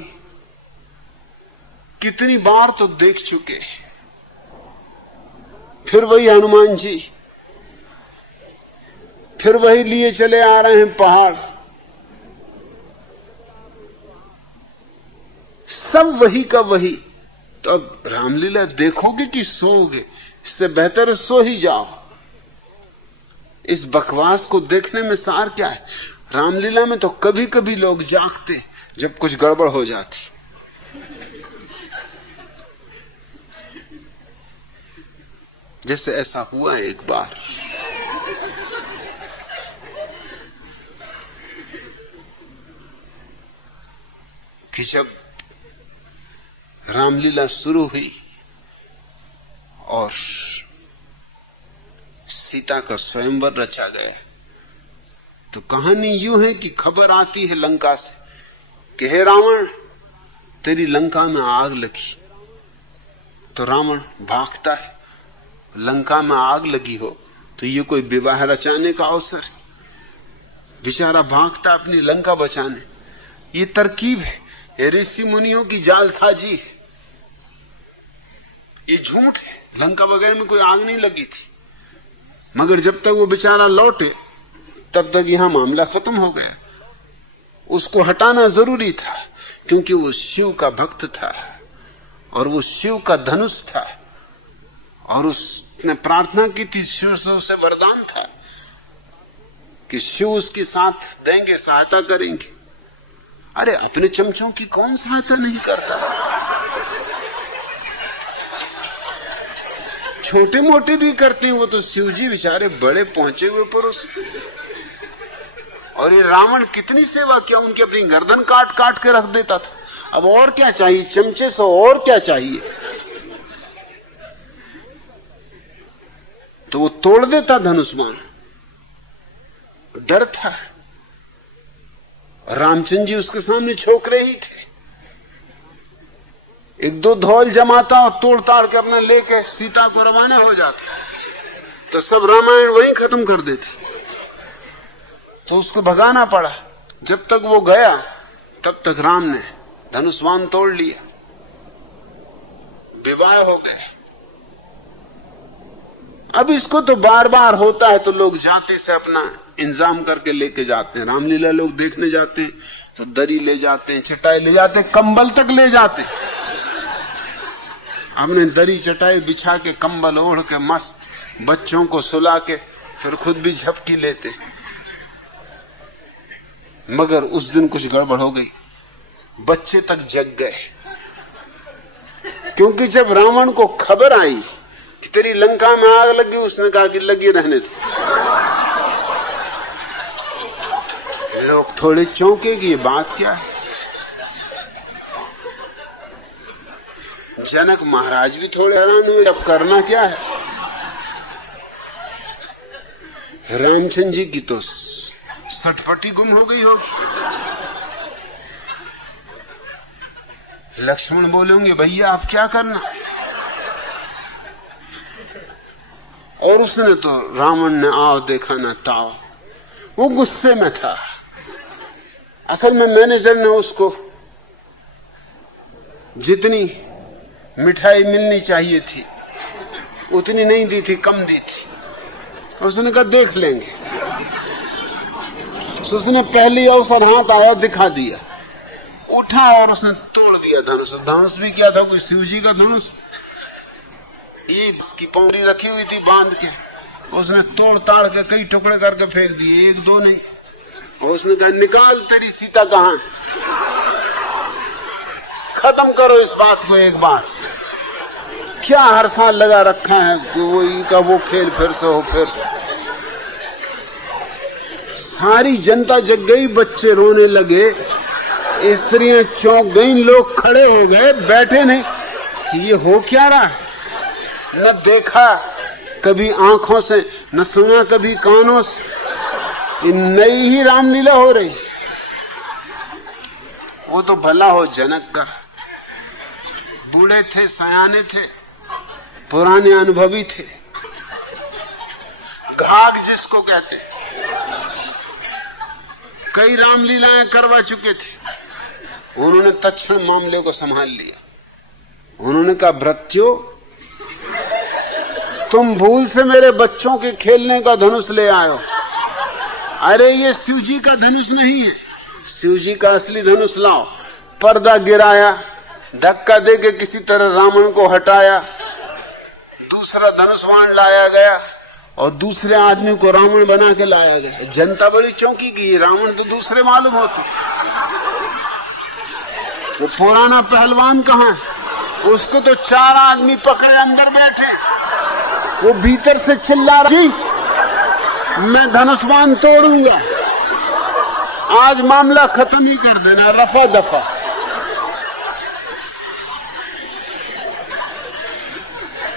कितनी बार तो देख चुके। फिर वही हनुमान जी, फिर वही लिए चले आ रहे हैं पहाड़, सब वही का वही। तो अब रामलीला देखोगे कि सोओगे? इससे बेहतर है सो ही जाओ। इस बकवास को देखने में सार क्या है? रामलीला में तो कभी कभी लोग जागते जब कुछ गड़बड़ हो जाती। जैसे ऐसा हुआ एक बार, कि जब रामलीला शुरू हुई और सीता का स्वयंवर रचा गया, तो कहानी यूं है कि खबर आती है लंका से कि हे रावण, तेरी लंका में आग लगी। तो रावण भागता है। लंका में आग लगी हो तो ये कोई विवाह रचाने का अवसर है? बेचारा भागता अपनी लंका बचाने। ये तरकीब है, ये ऋषि मुनियों की जालसाजी है, ये झूठ है। लंका वगैरह में कोई आग नहीं लगी थी, मगर जब तक वो बेचारा लौटे तब तक यहां मामला खत्म हो गया। उसको हटाना जरूरी था, क्योंकि वो शिव का भक्त था और वो शिव का धनुष था, और उसने प्रार्थना की थी शिव से, उसे वरदान था कि शिव उसकी साथ देंगे, सहायता करेंगे। अरे अपने चमचों की कौन सहायता नहीं करता? छोटे मोटे भी करते हैं, वो तो शिव जी बेचारे बड़े पहुंचे हुए पुरुष। और ये रावण कितनी सेवा किया, उनकी अपनी गर्दन काट काट के रख देता था। अब और क्या चाहिए चमचे से, और क्या चाहिए? तो वो तोड़ देता धनुष्मान, डर था। रामचंद्र जी उसके सामने छोकरे ही थे। एक दो धौल जमाता और तोड़ ताड़ के अपने लेके सीता को रवाना हो जाता, तो सब रामायण वहीं खत्म कर देते। तो उसको भगाना पड़ा। जब तक वो गया तब तक राम ने धनुष्मान तोड़ लिया, विवाह हो गए। अब इसको तो बार बार होता है, तो लोग जाते से अपना इंतजाम करके लेके जाते हैं। रामलीला लोग देखने जाते हैं तो दरी ले जाते हैं, चटाई ले जाते हैं, कंबल तक ले जाते हैं। हमने दरी चटाई बिछा के, कंबल ओढ़ के, मस्त बच्चों को सुला के, फिर खुद भी झपकी लेते। मगर उस दिन कुछ गड़बड़ हो गई, बच्चे तक जग गए। क्योंकि जब रावण को खबर आई कि तेरी लंका में आग लगी, उसने कहा कि लगी रहने दो। लोग थोड़े चौंके कि ये बात क्या है। जनक महाराज भी थोड़े हैरान हुए, अब करना क्या है। रामचंद्र जी की तो सटपटी गुम हो गई होगी। लक्ष्मण बोले होंगे भैया आप क्या करना, और उसने तो रावण ने आओ देखा ना ताओ, वो गुस्से में था। असल में मैनेजर ने उसको जितनी मिठाई मिलनी चाहिए थी उतनी नहीं दी थी, कम दी थी। उसने कहा देख लेंगे। तो उसने पहली अवसर हाथ आया दिखा दिया, उठा और उसने तोड़ दिया धनुष। धनुष भी क्या था, कोई शिवजी का धनुष, ये इसकी पौड़ी रखी हुई थी बांध के, उसने तोड़ ताड़ के कई टुकड़े करके फेंक दिए, एक दो नहीं। उसने कहा निकाल तेरी सीता कहां, खत्म करो इस बात को एक बार। क्या हर साल लगा रखा है वो खेल फिर से हो। फिर सारी जनता जग गई, बच्चे रोने लगे, स्त्रियां चौंक गई, लोग खड़े हो गए, बैठे नहीं कि ये हो क्या रहा है। न देखा कभी आंखों से, न सुना कभी कानों से, नई ही रामलीला हो रही। वो तो भला हो जनक का, बूढ़े थे, सयाने थे, पुराने अनुभवी थे, घाघ जिसको कहते, कई रामलीलाएं करवा चुके थे। उन्होंने तत्क्षण मामले को संभाल लिया। उन्होंने कहा भृत्यो तुम भूल से मेरे बच्चों के खेलने का धनुष ले आयो। अरे ये शिवजी का धनुष नहीं है, शिवजी का असली धनुष लाओ। पर्दा गिराया, धक्का देके किसी तरह रावण को हटाया, दूसरा धनुष्वाण लाया गया और दूसरे आदमी को रावण बना के लाया गया। जनता बड़ी चौंकी की, रावण तो दूसरे मालूम होते। वो पुराना पहलवान कहाँ है, उसको तो 4 आदमी पकड़े अंदर बैठे, वो भीतर से चिल्ला रहा जी मैं धनुष्वाण तोड़ूंगा, आज मामला खत्म ही कर देना, रफा दफा।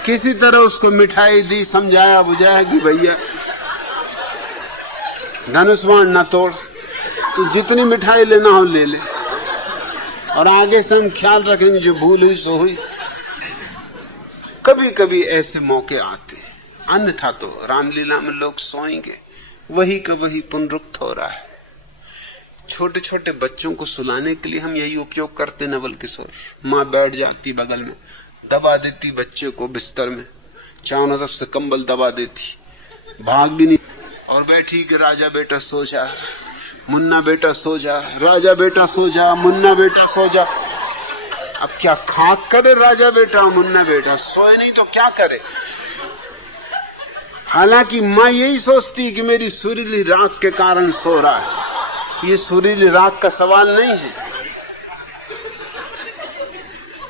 किसी तरह उसको मिठाई दी, समझाया बुझाया कि भैया धनुष्वाण ना तोड़, तू जितनी मिठाई लेना हो ले ले, और आगे से हम ख्याल रखेंगे, जो भूल हुई सो हुई। कभी कभी ऐसे मौके आते, अन्यथा तो रामलीला में लोग सोएंगे, वही का वही पुनरुक्त हो रहा है। छोटे छोटे बच्चों को सुलाने के लिए हम यही उपयोग करते नवल किशोर। माँ बैठ जाती बगल में, दबा देती बच्चे को बिस्तर में, चारों तरफ से कंबल दबा देती, भाग भी नहीं, और बैठी कि राजा बेटा सो जा, मुन्ना बेटा सो जा, राजा बेटा सो जा, मुन्ना बेटा सो जा। अब क्या खाक करे राजा बेटा मुन्ना बेटा, सोए नहीं तो क्या करे। हालांकि माँ यही सोचती कि मेरी सुरीली राख के कारण सो रहा है। ये सुरीली राख का सवाल नहीं है,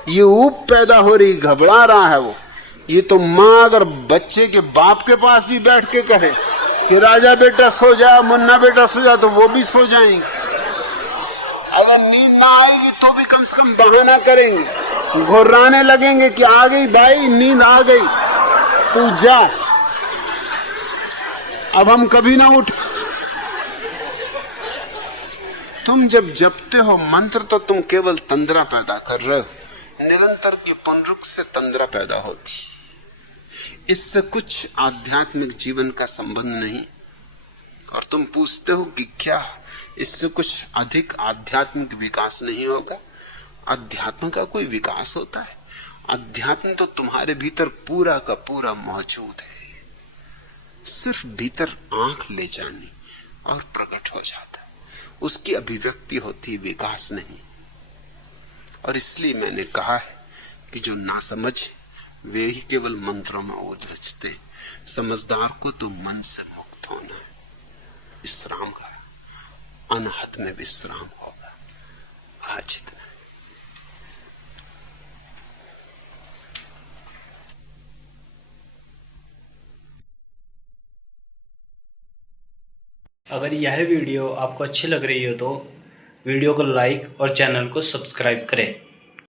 ये ऊप पैदा हो रही, घबरा रहा है वो। ये तो माँ अगर बच्चे के बाप के पास भी बैठ के कहे कि राजा बेटा सो जा, मुन्ना बेटा सो जा, तो वो भी सो जाएंगे। अगर नींद ना आएगी तो भी कम से कम बहाना करेंगे, घुर्राने लगेंगे कि आ गई भाई, नींद आ गई, तू जा, अब हम कभी ना उठ। तुम जब जपते हो मंत्र तो तुम केवल तंद्रा पैदा कर रहे हो। निरंतर की पुनरुक्ति से तंद्रा पैदा होती, इससे कुछ आध्यात्मिक जीवन का संबंध नहीं। और तुम पूछते हो कि क्या इससे कुछ अधिक आध्यात्मिक विकास नहीं होगा? अध्यात्म का कोई विकास होता है? अध्यात्म तो तुम्हारे भीतर पूरा का पूरा मौजूद है, सिर्फ भीतर आंख ले जानी और प्रकट हो जाता है, उसकी अभिव्यक्ति होती, विकास नहीं। और इसलिए मैंने कहा है कि जो ना समझे वे ही केवल मंत्रों में उलझते, समझदार को तो मन से मुक्त होना है, विश्राम का, अनाहत में विश्राम होगा। आज इतना। अगर यह वीडियो आपको अच्छी लग रही हो तो वीडियो को लाइक और चैनल को सब्सक्राइब करें।